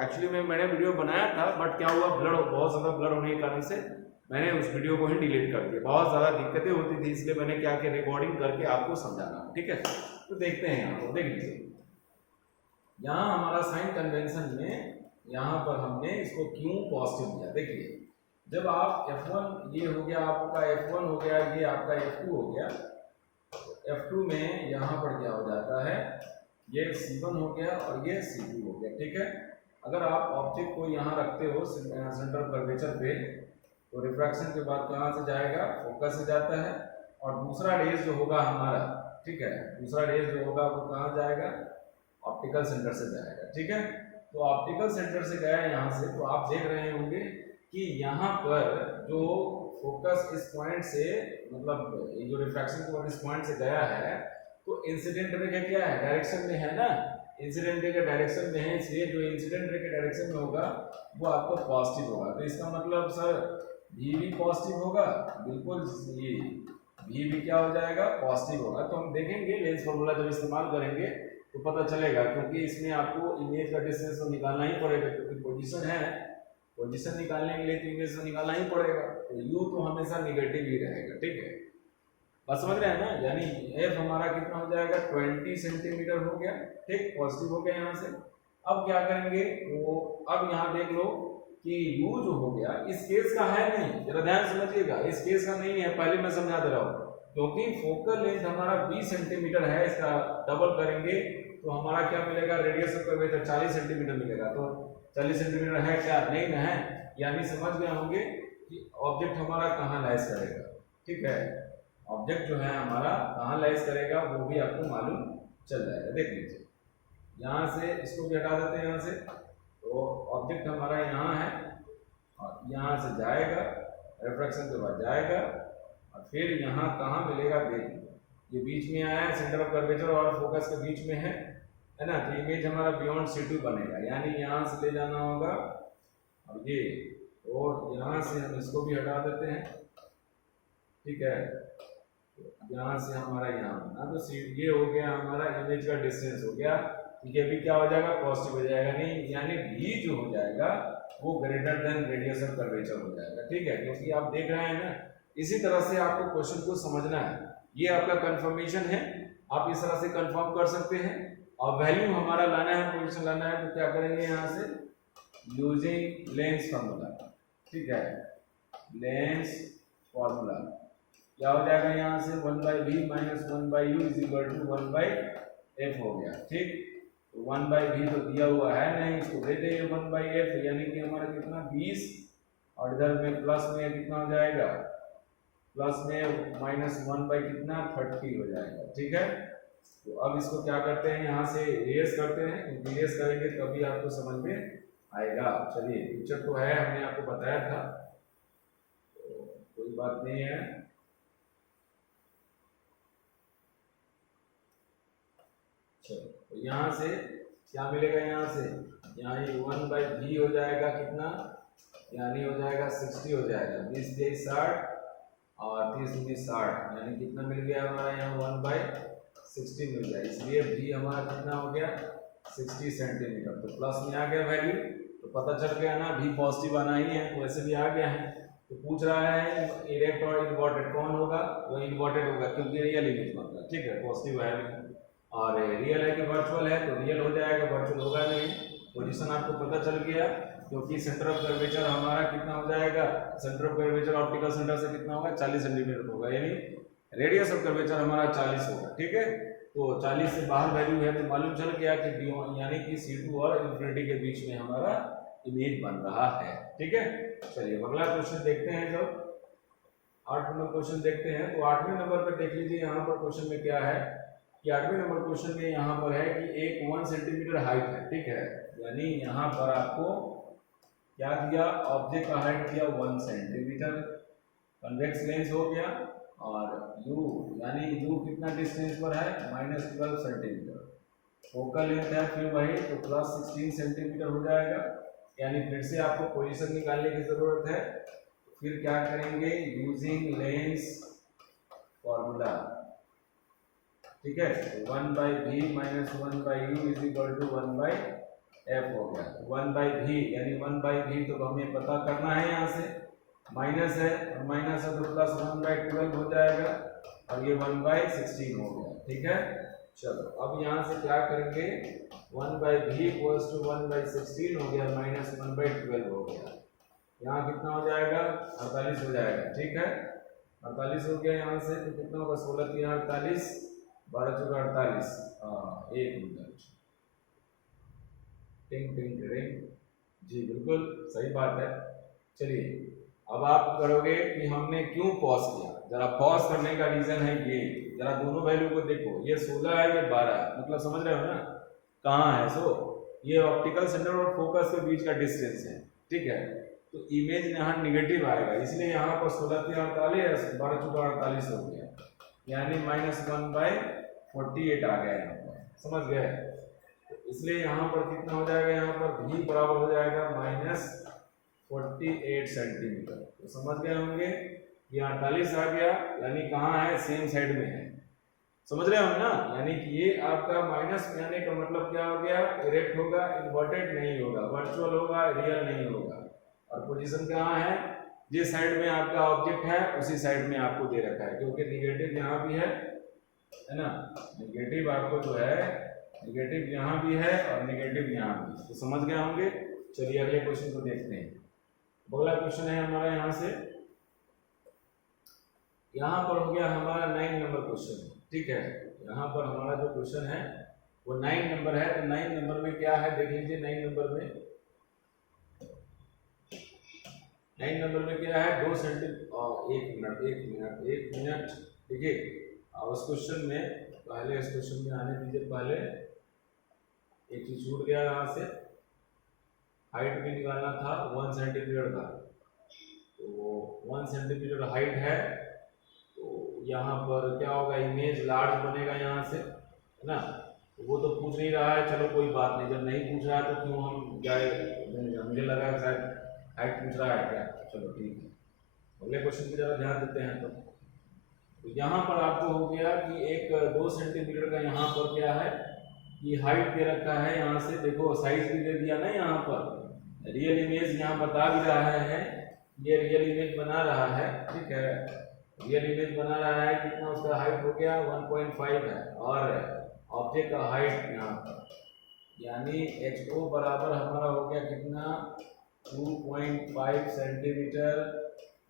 एक्चुअली में मैंने वीडियो बनाया था, बट क्या हुआ, बहुत ज्यादा ब्लर होने के कारण से मैंने उस वीडियो को ही डिलीट कर दिया। बहुत ज्यादा दिक्कतें होती थी, इसलिए मैंने क्या किया, रिकॉर्डिंग करके आपको समझाना। ठीक है, तो देखते हैं यहाँ पर, देख लीजिए यहाँ हमारा साइन कन्वेंशन में यहाँ पर हमने इसको क्यों पॉजिटिव दिया। देखिए, जब आप F1, ये हो गया आपका F1 हो गया, ये आपका F2 हो गया, F2 में यहाँ पर क्या हो जाता है, ये C1 हो गया और ये C2 हो गया। ठीक है, अगर आप ऑब्जेक्ट को यहाँ रखते हो सेंटर कर्वेचर पे, तो रिफ्रैक्शन के बाद कहाँ से जाएगा, फोकस से जाता है, और दूसरा रेज जो होगा हमारा, ठीक है, दूसरा रेज जो होगा वो कहाँ जाएगा, ऑप्टिकल सेंटर से जाएगा। ठीक है, तो ऑप्टिकल सेंटर से गया यहाँ से, तो आप देख रहे होंगे कि यहाँ पर जो फोकस इस पॉइंट से, मतलब ये जो रिफ्रैक्शन के बाद इस पॉइंट से गया है, तो इंसिडेंट रे का क्या है, डायरेक्शन में है ना, इंसिडेंट रे के डायरेक्शन में है, इसलिए जो इंसिडेंट रे के डायरेक्शन में होगा वो आपको पॉजिटिव होगा। तो इसका मतलब सर भी पॉजिटिव होगा, बिल्कुल, ये भी क्या हो जाएगा, पॉजिटिव होगा। तो हम देखेंगे लेंस फॉर्मूला जब इस्तेमाल करेंगे तो पता चलेगा, क्योंकि इसमें आपको इमेज का डिस्टेंस तो निकालना ही पड़ेगा, क्योंकि पोजीशन है, पोजीशन निकालने के लिए तो इमेज तो निकालना ही पड़ेगा, तो u तो हमेशा निगेटिव ही रहेगा। ठीक है, बात समझ रहे हैं ना, यानी f हमारा कितना हो जाएगा, 20 सेंटीमीटर हो गया। ठीक, पॉजिटिव हो गया यहाँ से। अब क्या करेंगे, वो अब यहाँ देख लो कि u जो हो गया इस केस का है नहीं, जरा ध्यान समझिएगा, इस केस का नहीं है, पहले मैं समझा दे रहा हूँ, क्योंकि फोकल लेंथ हमारा 20 सेंटीमीटर है, इसका डबल करेंगे तो हमारा क्या मिलेगा, रेडियस ऑफ कर्वेचर 40 सेंटीमीटर मिलेगा। तो 40 सेंटीमीटर है क्या, नहीं ना है, यानी समझ गए होंगे कि ऑब्जेक्ट हमारा कहाँ लाइज करेगा। ठीक है, ऑब्जेक्ट जो है हमारा कहाँ लाइज करेगा वो भी आपको मालूम चल जाएगा। देख लीजिए, यहाँ से इसको भी हटा देते हैं, यहाँ से, तो ऑब्जेक्ट हमारा यहाँ है और यहाँ से जाएगा, रिफ्रैक्शन के बाद जाएगा और फिर यहाँ कहाँ मिलेगा, देखिए ये बीच में आया है, सेंटर ऑफ कर्वेचर और फोकस के बीच में है ना, तो इमेज हमारा बियॉन्ड C2 बनेगा, यानी यहाँ से ले जाना होगा और ये, और यहाँ से हम इसको भी हटा देते हैं। ठीक है, यहाँ से हमारा यहाँ बना, तो ये हो गया हमारा इमेज का डिस्टेंस हो गया। ठीक है, अभी क्या हो जाएगा, पॉजिटिव हो जाएगा, नहीं यानी भी जो हो जाएगा वो greater than radius of curvature हो जाएगा। ठीक है, क्योंकि आप देख रहे हैं ना, इसी तरह से आपको क्वेश्चन को समझना है। ये आपका कंफर्मेशन है, आप इस तरह से कंफर्म कर सकते हैं। और वैल्यू हमारा लाना है, पोजीशन लाना है, तो क्या करेंगे, यहाँ से यूजिंग लेंस फार्मूला। ठीक है, लेंस फार्मूला, क्या हो जाएगा यहाँ से 1/v minus 1/u is equal to 1/f हो गया। ठीक, तो 1/v तो दिया हुआ है नहीं, इसको दे देंगे 1/f, यानी कि हमारा कितना 20, और इधर में प्लस में कितना हो जाएगा, प्लस में माइनस 1 कितना 30 हो जाएगा। ठीक है, तो अब इसको क्या करते हैं, यहाँ से रेस करते हैं, क्योंकि रेस करेंगे तभी आपको समझ में आएगा। चलिए, पिक्चर तो है, हमने आपको बताया था, तो कोई बात नहीं है। चलो, तो यहाँ से क्या मिलेगा, यहाँ से यहाँ ये 1/v हो जाएगा कितना, यानी हो जाएगा 60 हो जाएगा, 20 तेईस 60 और 30 19 60, यानी कितना मिल गया हमारा यहाँ 1/60 मिल गया, इसलिए v हमारा कितना हो गया 60 सेंटीमीटर। तो प्लस में आ गया वैल्यू, तो पता चल गया ना v पॉजिटिव आना ही है, तो वैसे भी आ गया है। तो पूछ रहा है इरेक्ट और इन्वर्टेड कौन होगा, वो इन्वर्टेड होगा, क्योंकि रियल इमेज बनता है। ठीक है, पॉजिटिव है नहीं, और रियल है कि वर्चुअल है, तो रियल हो जाएगा, वर्चुअल होगा नहीं। पोजीशन आपको पता चल गया, क्योंकि सेंटर ऑफ कर्वेचर हमारा कितना हो जाएगा, centre of curvature optical centre से कितना होगा 40 सेंटीमीटर होगा, यानी रेडियस ऑफ कर्वेचर हमारा 40 होगा। ठीक है, तो 40 से बाहर वैल्यू है, तो मालूम चल गया कि यानी कि C2 और इन्फिनिटी के बीच में हमारा इमेज बन रहा है। ठीक है, चलिए अगला क्वेश्चन देखते हैं। जब 8 नंबर क्वेश्चन देखते हैं, तो 8वें नंबर पर देख लीजिए, यहाँ पर क्वेश्चन में क्या है कि 8वें नंबर क्वेश्चन में यहाँ पर है कि एक 1 सेंटीमीटर हाइट है। ठीक है, यानी यहाँ पर आपको क्या दिया, ऑब्जेक्ट का हाइट दिया 1 सेंटीमीटर, कन्वेक्स लेंस हो गया, और u यानी u कितना डिस्टेंस पर है -12 सेंटीमीटर, फोकल लेंथ है फिर वही, तो +16 सेंटीमीटर हो जाएगा। यानी फिर से आपको पोजीशन निकालने की जरूरत है, फिर क्या करेंगे, यूजिंग लेंस फॉर्मूला। ठीक है, 1/v minus 1/u is equal to 1/f हो गया। 1/v यानी 1/v तो हमें पता करना है, यहाँ से माइनस है, और माइनस है तो प्लस 1/12 हो जाएगा, और ये 1/16 हो गया। ठीक है, चलो अब यहाँ से क्या करेंगे, 1/v इक्वल्स टू 1/16 हो गया, माइनस 1/12 हो गया, यहाँ कितना हो जाएगा 48 हो जाएगा। ठीक है, 48 हो गया, यहाँ से तो कितना होगा 16 3 48, 12 चौका 48, 1 मिनट, टिंग टिंग टिंग, जी बिल्कुल सही बात है। चलिए अब आप करोगे कि हमने क्यों पॉज किया, जरा पॉज करने का रीजन है ये, जरा दोनों वैल्यू को देखो, ये 16 है ये 12 है, मतलब समझ रहे हो ना कहाँ है। सो ये ऑप्टिकल सेंटर और फोकस के बीच का डिस्टेंस है। ठीक है, तो इमेज यहाँ निगेटिव आएगा, इसलिए यहाँ पर 16 3 48, 12 चौका 48 हो गया, यानी -1/48 आ गया यहाँ पर, समझ गए। इसलिए यहाँ पर कितना हो जाएगा, यहाँ पर भी बराबर हो जाएगा -48 सेंटीमीटर। तो समझ गए होंगे, ये 48 आ गया, यानी कहाँ है, सेम साइड में है, समझ रहे हो ना। यानी कि ये आपका माइनस में आने का मतलब क्या हो गया, इरेक्ट होगा, इन्वर्टेड नहीं होगा, वर्चुअल होगा, रियल नहीं होगा। और पोजीशन कहाँ है, जिस साइड में आपका ऑब्जेक्ट है उसी साइड में आपको दे रखा है, क्योंकि निगेटिव यहाँ भी है ना, निगेटिव आपको जो है निगेटिव यहाँ भी है और निगेटिव यहाँ भी, तो समझ गए होंगे। चलिए अगले क्वेश्चन को देखते हैं। अगला क्वेश्चन है हमारा यहाँ से, यहाँ पर हो गया हमारा 9 नंबर क्वेश्चन। ठीक है, यहाँ पर हमारा जो क्वेश्चन है वो 9 नंबर है। तो 9 नंबर में क्या है देख लीजिए, 9 नंबर में क्या है, 2 सेंटीमीटर, एक मिनट देखिए, उस क्वेश्चन में पहले, इस क्वेश्चन में आने दीजिए, पहले एक चीज छूट गया, यहाँ से हाइट भी निकालना था 1 सेंटीमीटर का, तो 1 सेंटीमीटर हाइट है, तो यहाँ पर क्या होगा, इमेज लार्ज बनेगा यहाँ से, है ना। तो वो तो पूछ नहीं रहा है, चलो कोई बात नहीं, जब नहीं पूछ रहा है तो क्यों हम जाए, मुझे लगा शायद हाइट पूछ रहा है क्या, चलो ठीक है। अगले क्वेश्चन पे जरा ध्यान देते हैं। तो यहाँ पर आपको हो गया कि एक 2 सेंटीमीटर का यहाँ पर क्या है कि हाइट दे रखा है, यहाँ से देखो साइज भी दे दिया ना, यहाँ पर रियल इमेज यहाँ बता भी रहा है, ये रियल इमेज बना रहा है। ठीक है, रियल इमेज बना रहा है, कितना उसका हाइट हो गया 1.5 है, और ऑब्जेक्ट का हाइट यहाँ पर यानी HO बराबर हमारा हो गया कितना 2.5 सेंटीमीटर,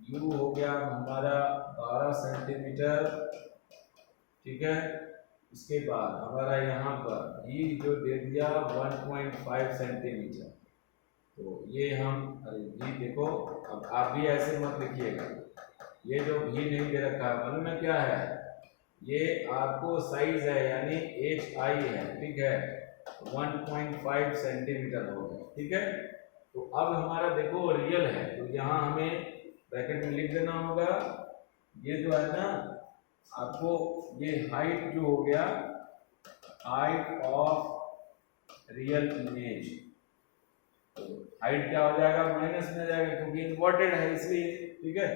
u हो गया हमारा 12 सेंटीमीटर, ठीक है। इसके बाद हमारा यहाँ पर v जो दे दिया 1.5 सेंटीमीटर, तो ये हम अरे v देखो, अब आप भी ऐसे मत लिखिएगा, ये जो v नहीं दे रखा है मालूम है क्या है, ये आपको साइज है यानी hi है, ठीक है, 1.5 सेंटीमीटर हो गया, ठीक है। तो अब हमारा देखो रियल है, तो यहाँ हमें ब्रैकेट में लिख देना होगा, ये जो है ना आपको ये हाइट जो हो गया, हाइट ऑफ रियल इमेज, तो हाइट क्या हो जाएगा, माइनस में जाएगा क्योंकि इन्वर्टेड है इसलिए, ठीक है।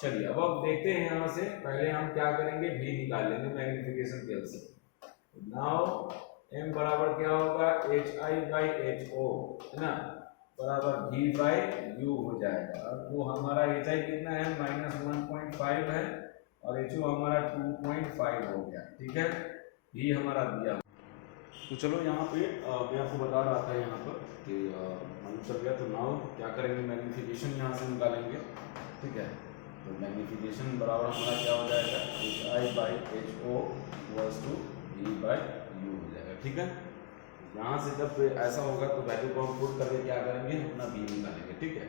चलिए अब देखते हैं यहाँ से, पहले हम क्या करेंगे, भी निकाल लेंगे मैग्निफिकेशन स्केल से। नाउ m बराबर क्या होगा, hi बाई ho, है ना, बराबर v बाई u हो जाएगा। अब वो हमारा hi कितना है, -1.5 है, और ho हमारा 2.5 हो गया, ठीक है, v हमारा दिया। तो चलो यहाँ पे मैं आपको बता रहा था यहाँ पर कि मालूम चल गया, तो नाउ क्या करेंगे, मैग्निफिकेशन यहाँ से निकालेंगे, ठीक है। तो मैग्निफिकेशन बराबर हमारा क्या हो जाएगा, hi by ho equals to v by u हो जाएगा, ठीक है। यहाँ से जब ऐसा होगा तो वैल्यू को हम पुट करके क्या करेंगे, अपना v निकालेंगे, ठीक है।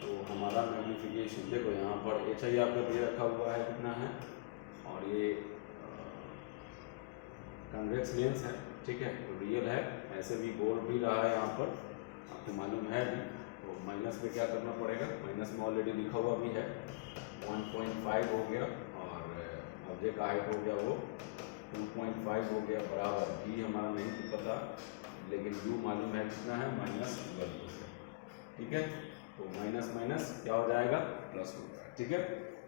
तो हमारा मैग्निफिकेशन देखो यहाँ पर hi आपका दे रखा हुआ है कितना है, और ये कन्वेक्स लेंस है, ठीक है, तो रियल है, ऐसे भी बोल भी रहा है यहाँ पर, आपको मालूम है भी। तो माइनस में क्या करना पड़ेगा, माइनस में ऑलरेडी लिखा हुआ भी है, 1.5 हो गया, और ऑब्जेक्ट का हाइट हो गया वो 2.5 हो गया, बराबर v हमारा नहीं पता, लेकिन u मालूम है कितना है, -12 हो गया, ठीक है। तो माइनस माइनस क्या हो जाएगा, प्लस हो जाएगा, ठीक है।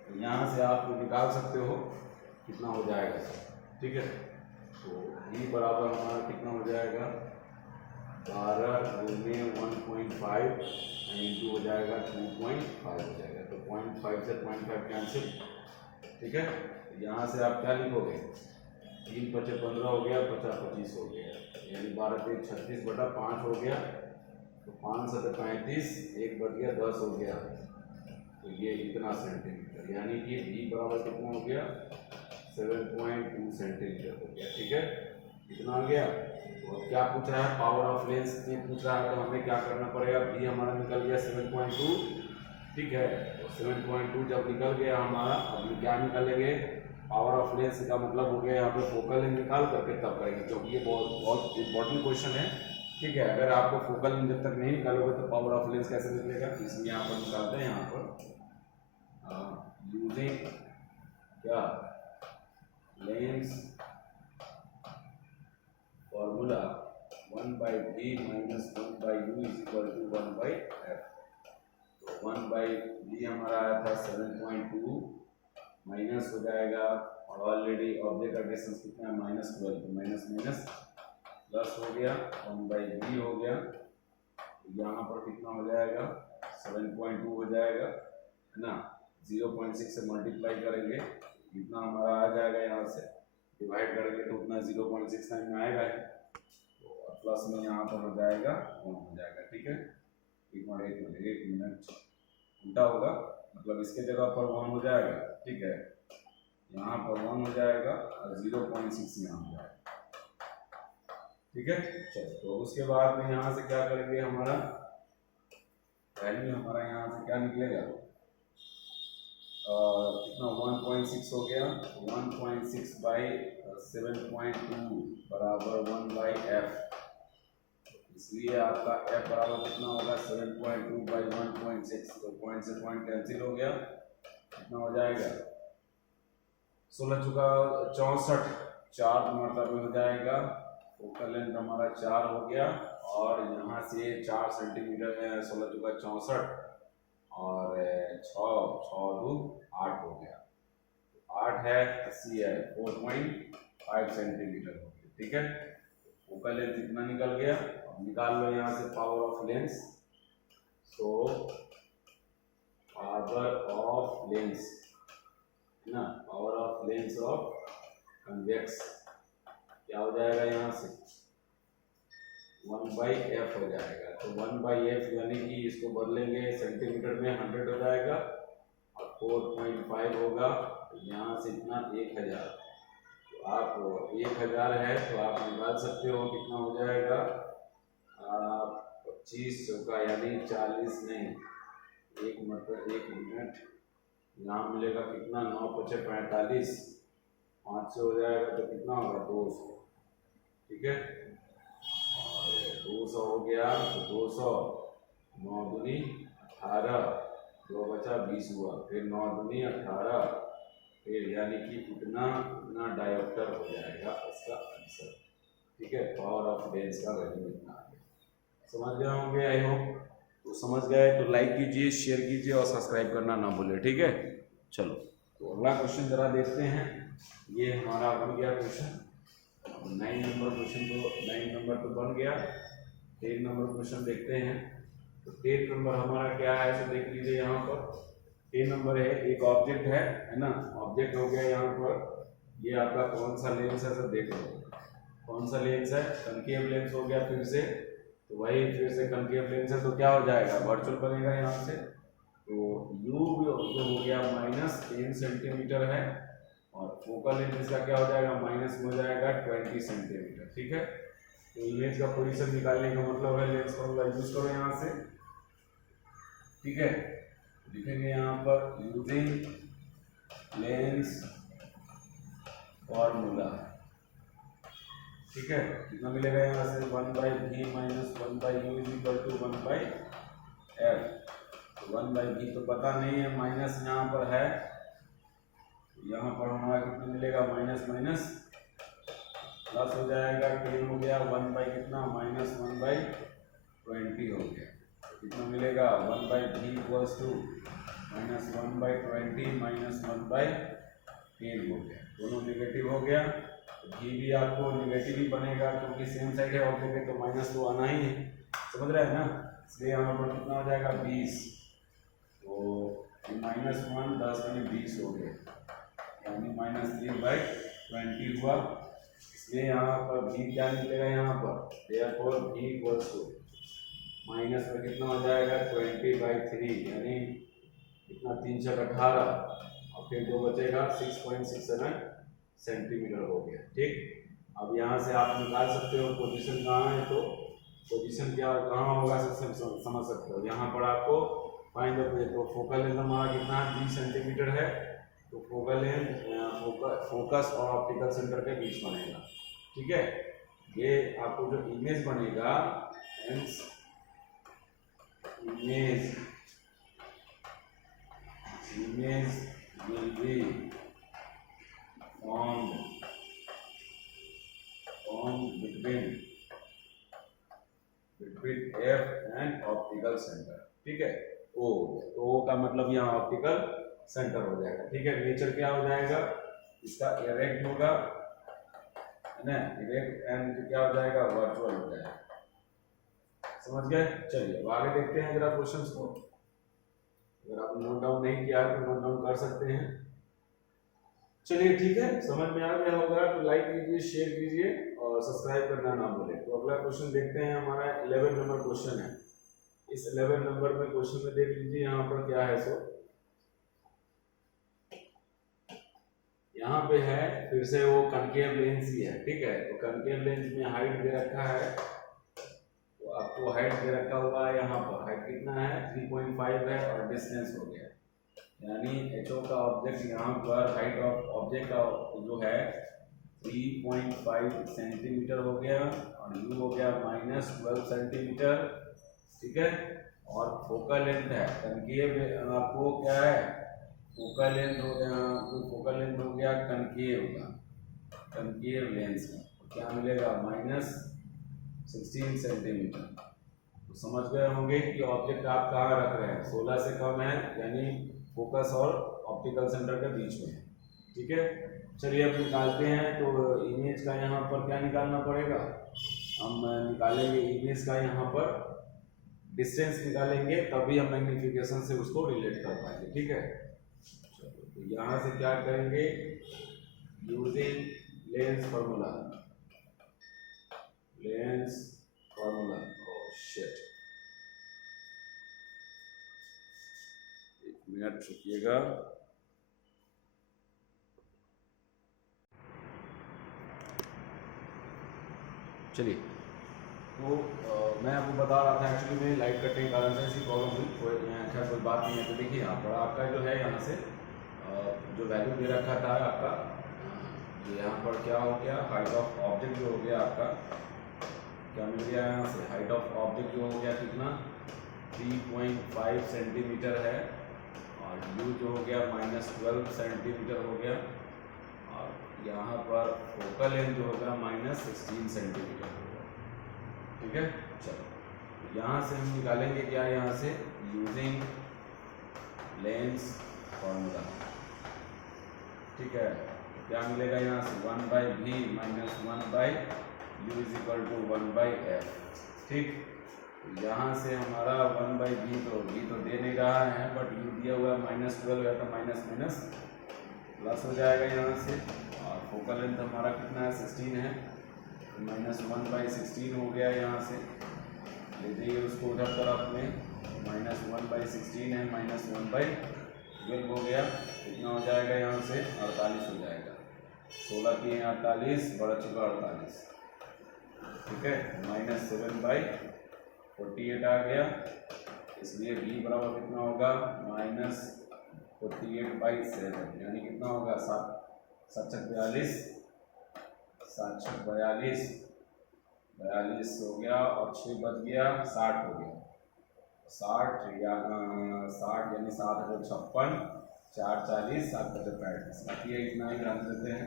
तो यहाँ से आप निकाल सकते हो कितना हो जाएगा, ठीक है। तो v बराबर हमारा कितना हो जाएगा, 12 गुने 1.5 इंटू हो जाएगा 2.5 हो जाएगा, तो 0.5 से 0.5 कैंसिल, ठीक है। यहाँ से आप क्या लिखोगे, 3 × 15 हो गया, 50 25 हो गया, यानी 12 × 36/5 हो गया, तो 5 × 35, 1 बच गया 10 हो गया, तो ये इतना सेंटीमीटर, यानी कि v बराबर कितना हो गया, 7.2 सेंटीमीटर हो गया, ठीक है, इतना आ गया। तो अब क्या पूछ रहा है, पावर ऑफ लेंस में पूछ रहा है, तो हमें क्या करना पड़ेगा, v हमारा निकल गया 7.2, ठीक है। तो 7.2 जब निकल गया हमारा, अब क्या निकालेंगे, पावर ऑफ लेंस का मतलब हो गया यहाँ पे फोकल लेंथ निकाल करके तब करेंगे, क्योंकि ये बहुत इंपॉर्टेंट क्वेश्चन है, ठीक है। अगर आपको फोकल लेंथ जब तक नहीं निकालोगे तो पावर ऑफ लेंस कैसे निकलेगा, इसलिए यहाँ पर निकालते हैं, यहाँ पर यूजिंग क्या, lens formula 1/v - 1/u = 1/f। तो 1/v हमारा आया था 7.2, माइनस हो जाएगा, और ऑलरेडी ऑब्जेक्ट का डिस्टेंस कितना है, -12, तो माइनस माइनस प्लस हो गया, 1/v हो गया, तो यहाँ पर कितना हो जाएगा, 7.2 हो जाएगा, है ना, 0.6 से मल्टीप्लाई करेंगे, इतना हमारा आ जाएगा, यहाँ से डिवाइड करेंगे तो उतना 0.69 में आएगा ही, तो प्लस में यहाँ पर हो जाएगा 1 हो जाएगा, ठीक है। 1 मिनट उल्टा होगा, मतलब इसके जगह पर 1 हो जाएगा, ठीक है, यहाँ पर 1 हो जाएगा और 0.6 यहाँ हो जाएगा, ठीक है। चलो, तो उसके बाद में यहाँ से क्या करेंगे, हमारा वैल्यू हमारा यहाँ से क्या निकलेगा, कितना 1.6 हो गया, 1.6 बाई 7.2 बराबर 1/f, इसलिए आपका f बराबर कितना होगा, 7.2 बाई 1.6, तो पॉइंट से पॉइंट कैंसिल हो गया, कितना हो जाएगा, 16 चुका 64, 4 मतलब हो जाएगा, फोकल लेंथ हमारा 4 हो गया, और यहाँ से 4 सेंटीमीटर में 16 चुका 64, और 6 2 8 हो गया, 8 है 80 है, 4.5 सेंटीमीटर हो गया, ठीक है। फोकल लेंथ इतना निकल गया, अब निकाल लो यहाँ से power of lens, so power of lens है ना, power of lens of convex क्या हो जाएगा, यहाँ से 1/f हो जाएगा, तो 1/f यानी कि इसको बदलेंगे सेंटीमीटर में 100 हो जाएगा, और 4.5 होगा, यहाँ से इतना 1000, तो आप 1000 है तो आप निकाल सकते हो कितना हो जाएगा, 25 का यानी 40 नहीं, एक मिनट, यहाँ मिलेगा कितना, 9 पचे 45, 500 हो जाएगा तो कितना होगा 200, ठीक है। और 200 हो गया तो 200, 9 दूनी 18, 2 बचा 20 हुआ, फिर 9 दूनी 18, फिर यानी कि इतना डायोप्टर हो जाएगा इसका आंसर, ठीक है। पावर ऑफ लेंस का वैल्यू इतना आ गया, समझ गए होंगे आई होप। तो समझ गए तो लाइक कीजिए, शेयर कीजिए और सब्सक्राइब करना ना भूलें, ठीक है। चलो तो अगला क्वेश्चन जरा देखते हैं, ये हमारा बन गया क्वेश्चन 9 नंबर क्वेश्चन, तो 9 नंबर तो बन गया। 10 नंबर क्वेश्चन देखते हैं, तो 10 नंबर हमारा क्या है तो देख लीजिए यहाँ पर 10 नंबर है, एक ऑब्जेक्ट है ना, ऑब्जेक्ट हो गया यहाँ पर, ये आपका कौन सा लेंस है सर, देख लो कौन सा लेंस है, कनकेव लेंस हो गया फिर से, तो वही फिर से कनकेव लेंस है तो क्या हो जाएगा, वर्चुअल बनेगा यहाँ से, तो u जो हो गया -10 सेंटीमीटर है, और फोकल लेंथ इसका क्या हो जाएगा, माइनस हो जाएगा 20 सेंटीमीटर, ठीक है। तो इमेज का पोजीशन निकालने का मतलब है लेंस फॉर्मूला यूज करो यहाँ से, ठीक है। लिखेंगे यहाँ पर यूजिंग लेंस फॉर्मूला, ठीक है। कितना मिलेगा यहाँ से 1/v - 1/u = 1/f, 1/v तो पता नहीं है, माइनस यहाँ पर है, यहाँ पर हमारा कितना मिलेगा, माइनस माइनस प्लस हो जाएगा, 10 हो गया, 1 कितना -1/20 हो गया, कितना मिलेगा 1/v = -1/20 - 1/10 हो गया, दोनों नेगेटिव हो गया, v भी आपको नेगेटिव ही बनेगा क्योंकि सेम साइड है ऑब्जेक्ट है तो माइनस तो आना ही है, समझ रहे हैं ना, इसलिए यहाँ पर कितना हो जाएगा 20, तो -1 10 में 20 हो गया, यानी -3/20 हुआ, इसलिए यहाँ पर v क्या निकलेगा यहाँ पर, therefore v = माइनस में कितना हो जाएगा 20/3, यानी कितना 3 × 18, और फिर जो बचेगा 6.67 सेंटीमीटर हो गया, ठीक। अब यहाँ से आप निकाल सकते हो पोजीशन कहाँ है, तो पोजीशन क्या कहाँ होगा समझ सकते हो, यहाँ पर आपको फाइंड आउट, तो फोकल लेंथ हमारा कितना है 20 सेंटीमीटर है, तो फोकल लेंथ फोकस और ऑप्टिकल सेंटर के बीच बनेगा, ठीक है। ये आपको जो इमेज बनेगा, image will be formed between F and optical center, ठीक है। O, तो O का मतलब यहाँ ऑप्टिकल सेंटर हो जाएगा, ठीक है। नेचर क्या हो जाएगा इसका, इरेक्ट होगा है ना, इरेक्ट, एंड क्या हो जाएगा वर्चुअल हो जाएगा, समझ गए। चलिए अब आगे देखते हैं जरा क्वेश्चंस को, अगर आप नोट डाउन नहीं किया है तो नोट डाउन कर सकते हैं। चलिए ठीक है, समझ में आ गया होगा तो लाइक कीजिए, शेयर कीजिए और सब्सक्राइब करना ना भूलें। तो अगला क्वेश्चन देखते हैं, हमारा 11 नंबर क्वेश्चन है। इस 11 नंबर में क्वेश्चन में देख लीजिए यहाँ पर क्या है, सो यहाँ पे है फिर से वो कनकेव लेंस ही है, ठीक है। तो कनकेव लेंस में हाइट दे रखा है, तो आपको हाइट दे रखा हुआ है, यहाँ पर हाइट कितना है 3.5 है, और डिस्टेंस हो गया, यानी HO का ऑब्जेक्ट यहाँ पर हाइट ऑफ ऑब्जेक्ट का जो है 3.5 सेंटीमीटर हो गया, और U हो गया -12 सेंटीमीटर, ठीक है। और फोकल लेंथ है कनकेव, आपको क्या है फोकल लेंथ हो गया, तो फोकल लेंथ हो गया कनकेव का, कनकेव लेंस का क्या मिलेगा -16 सेंटीमीटर। तो समझ गए होंगे कि ऑब्जेक्ट आप कहाँ रख रहे हैं, 16 से कम है, यानी फोकस और ऑप्टिकल सेंटर के बीच में, ठीक है। चलिए अब निकालते हैं, तो इमेज का यहाँ पर क्या निकालना पड़ेगा, हम निकालेंगे इमेज का यहाँ पर डिस्टेंस निकालेंगे, तभी हम मैग्नीफिकेशन से उसको रिलेट कर पाएंगे, ठीक है। तो यहाँ से क्या करेंगे, using lens formula, shit, 1 minute रुकिएगा। चलिए, तो मैं आपको बता रहा था एक्चुअली में लाइट कटने के कारण से ऐसी प्रॉब्लम हुई, खैर कोई बात नहीं है। तो देखिए यहाँ पर आपका जो है यहाँ से जो वैल्यू दे रखा था आपका, यहाँ पर क्या हो गया, हाइट ऑफ ऑब्जेक्ट जो हो गया आपका क्या मिल गया यहाँ से, हाइट ऑफ ऑब्जेक्ट जो हो गया कितना 3.5 सेंटीमीटर है, और यू जो हो गया -12 सेंटीमीटर हो गया, और यहाँ पर फोकल लेंथ जो होगा -16 सेंटीमीटर होगा। ठीक है, चलो यहाँ से हम निकालेंगे क्या, यहाँ से यूजिंग लेंस फॉर्मूला। ठीक है, क्या मिलेगा यहाँ से 1/v - 1/u is equal to 1/f। ठीक, यहाँ से हमारा 1/v तो v तो दे नहीं रहा है, बट u दिया हुआ -12 है तो माइनस माइनस प्लस हो जाएगा यहाँ से, और फोकल लेंथ हमारा कितना है 16 है, तो -1/16 हो गया यहाँ से, ले जाइए उसको उधर तरफ में, -1/16 है -1/12 हो गया, कितना हो जाएगा यहाँ से 48 हो जाएगा, 16 की 48 बढ़ चुका 48। ठीक है, -7/48 आ गया, इसलिए v बराबर कितना होगा -48/7, यानी कितना होगा 7×42 42 हो गया, और 6 बच गया 60 हो गया, 60 या 60 यानी 7×56 4×40 7×35, बाकी इतना ही रख देते हैं।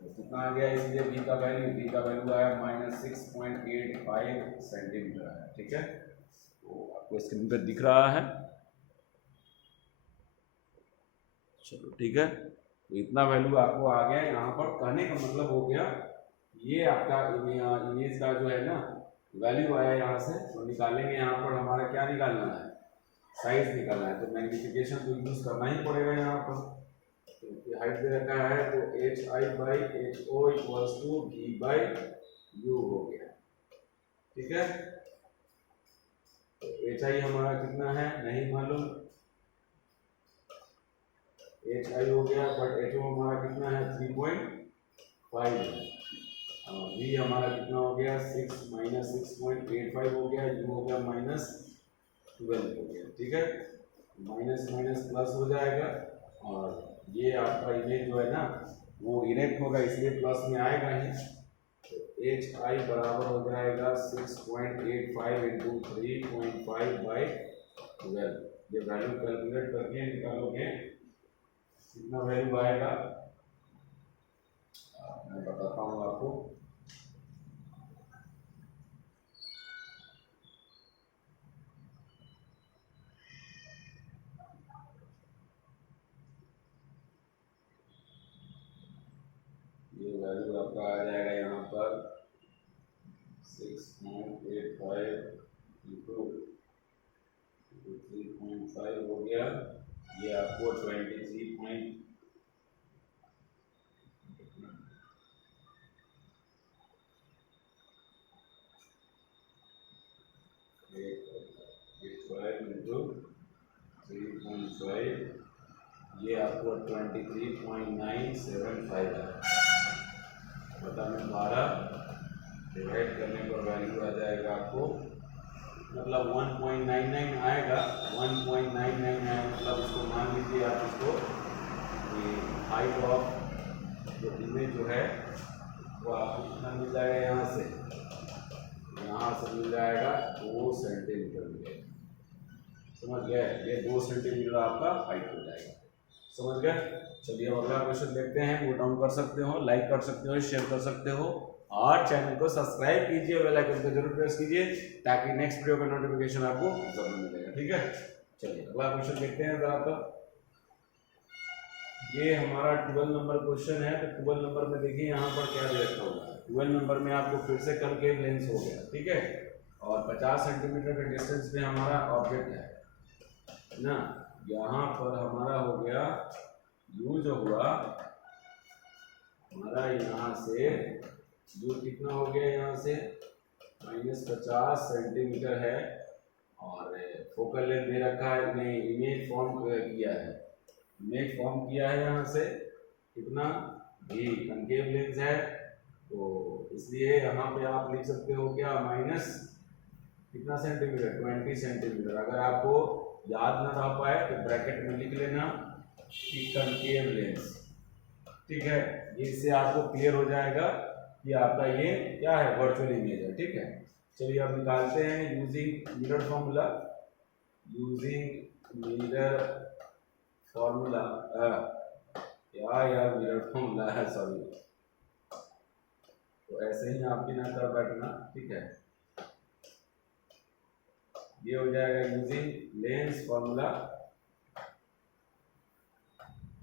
तो कितना आ गया, इसलिए v का वैल्यू आया -6.85 सेंटीमीटर है। ठीक है, तो आपको स्क्रीन पे दिख रहा है। चलो ठीक है, तो इतना वैल्यू आपको आ गया। यहाँ पर कहने का मतलब हो गया, ये आपका इमेज का जो है ना वैल्यू आया यहाँ से, तो निकालेंगे यहाँ पर हमारा क्या निकालना है, साइज निकालना है, तो मैग्निफिकेशन तो यूज करना ही पड़ेगा यहाँ पर। तो हाइट दे रखा है तो HI/HO इक्वल्स टू V/U हो गया। ठीक है, तो HI हमारा कितना है नहीं मालूम, HI हो गया, बट HO हमारा कितना है 3.5 है, V हमारा कितना हो गया 6 -6.85 हो गया, U हो गया -12 हो गया। ठीक है, माइनस माइनस प्लस हो जाएगा, और ये आपका इमेज जो है ना वो इरेक्ट होगा, इसलिए प्लस में आएगा ही। तो HI बराबर हो जाएगा 6.85 इंटू 3.5/12। ये वैल्यू कैलकुलेट करके निकालोगे कितना वैल्यू आएगा, मैं बताता हूँ आपको। ये वैल्यू आपका आ जाएगा यहाँ पर 6.85 इंटू 3.5 हो गया, ये आपको 23.85 इंटू 3.5, ये आपको 23.975 है, बता में 12 डिवाइड करने पर वैल्यू आ जाएगा आपको, मतलब 1.99 आएगा, 1.99 है, मतलब इसको मान लीजिए आप इसको हाइट ऑफ जो इमेज जो है वो आपको कितना मिल जाएगा, यहाँ से मिल जाएगा 2 सेंटीमीटर मिलेगा। समझ गए, ये 2 सेंटीमीटर आपका हाइट हो जाएगा। समझ गए, चलिए अब अगला क्वेश्चन देखते हैं। वो डाउन कर सकते हो, लाइक कर सकते हो, शेयर कर सकते हो, और चैनल को सब्सक्राइब कीजिए, बेल आइकन को जरूर प्रेस कीजिए, ताकि नेक्स्ट वीडियो का नोटिफिकेशन आपको जरूर मिलेगा। ठीक है, चलिए अगला क्वेश्चन देखते हैं जरा। तो ये हमारा 12 नंबर क्वेश्चन है। तो 12 नंबर में देखिए यहाँ पर क्या दे रखा होगा, 12 नंबर में आपको फिर से कनकेव लेंस हो गया। ठीक है, और 50 सेंटीमीटर के डिस्टेंस पे हमारा ऑब्जेक्ट है ना, यहाँ पर हमारा हो गया यू जो हुआ हमारा, यहाँ से यू कितना हो गया, यहाँ से -50 सेंटीमीटर है, और फोकल लेंथ दे रखा है, इन्हें इमेज फॉर्म किया है, इमेज फॉर्म किया है यहाँ से कितना भी कनकेव लेंस है, तो इसलिए यहाँ पे आप लिख सकते हो क्या माइनस कितना सेंटीमीटर 20 सेंटीमीटर। अगर आपको याद ना रह पाए तो ब्रैकेट में लिख लेना कि कनकेव लेंस, ठीक है, ये इससे आपको क्लियर हो जाएगा कि आपका ये क्या है वर्चुअल इमेज है, ठीक है। चलिए अब निकालते हैं using mirror formula, using mirror formula यार मिरर फॉर्मूला है सॉरी, तो ऐसे ही आप भी ना कर बैठना, ठीक है। ये हो जाएगा यूजिंग लेंस फॉर्मूला,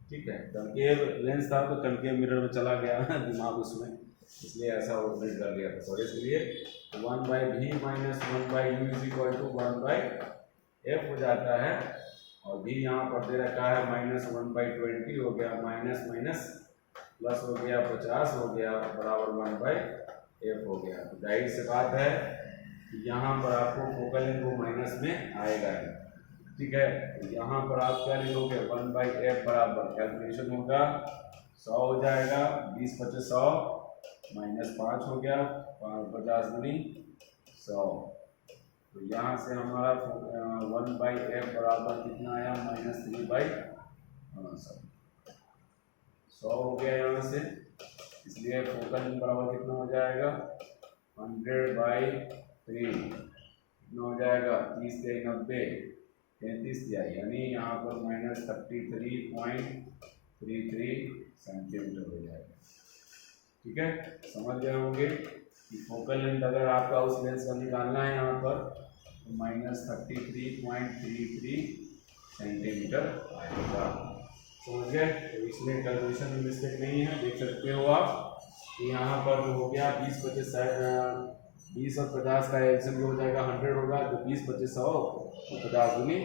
ठीक है। कनकेव लेंस था तो कनकेव मिरर में चला गया दिमाग उसमें, इसलिए ऐसा ऑपरेट कर लिया था, सॉरी। इसलिए 1/v minus 1/u is equal to 1/f हो जाता है, और भी यहाँ पर दे रखा है माइनस 1/20 हो गया, माइनस माइनस प्लस हो गया 50 हो गया बराबर 1/f हो गया। तो जाहिर सी बात है कि यहाँ पर आपको फोकल लेंथ वो माइनस में आएगा, ठीक है। तो यहाँ पर आप क्या लिखोगे 1/f बराबर कैलकुलेशन होगा 100 हो जाएगा, 20 25 100 माइनस 5 हो गया, 50 गुनी 100, तो यहाँ से हमारा 1/f बराबर कितना आया माइनस 3/100 हो गया यहाँ से। इसलिए फोकल लेंथ बराबर कितना हो जाएगा 100/3 कितना हो जाएगा 30 से 90 33 दिया, यानी यहाँ पर माइनस 33.33 सेंटीमीटर हो जाएगा, ठीक है। समझ गए होंगे कि फोकल लेंथ अगर आपका उस लेंस का निकालना है यहाँ पर तो माइनस 33.33 सेंटीमीटर आएगा, समझ गए। तो इसमें कैलकुलेशन में मिस्टेक नहीं है, देख सकते हो आप कि यहाँ पर जो हो गया 20 25 20 और 50 का एल्सियम जो हो जाएगा 100 होगा, तो 20 25 100 तो 50 गुनी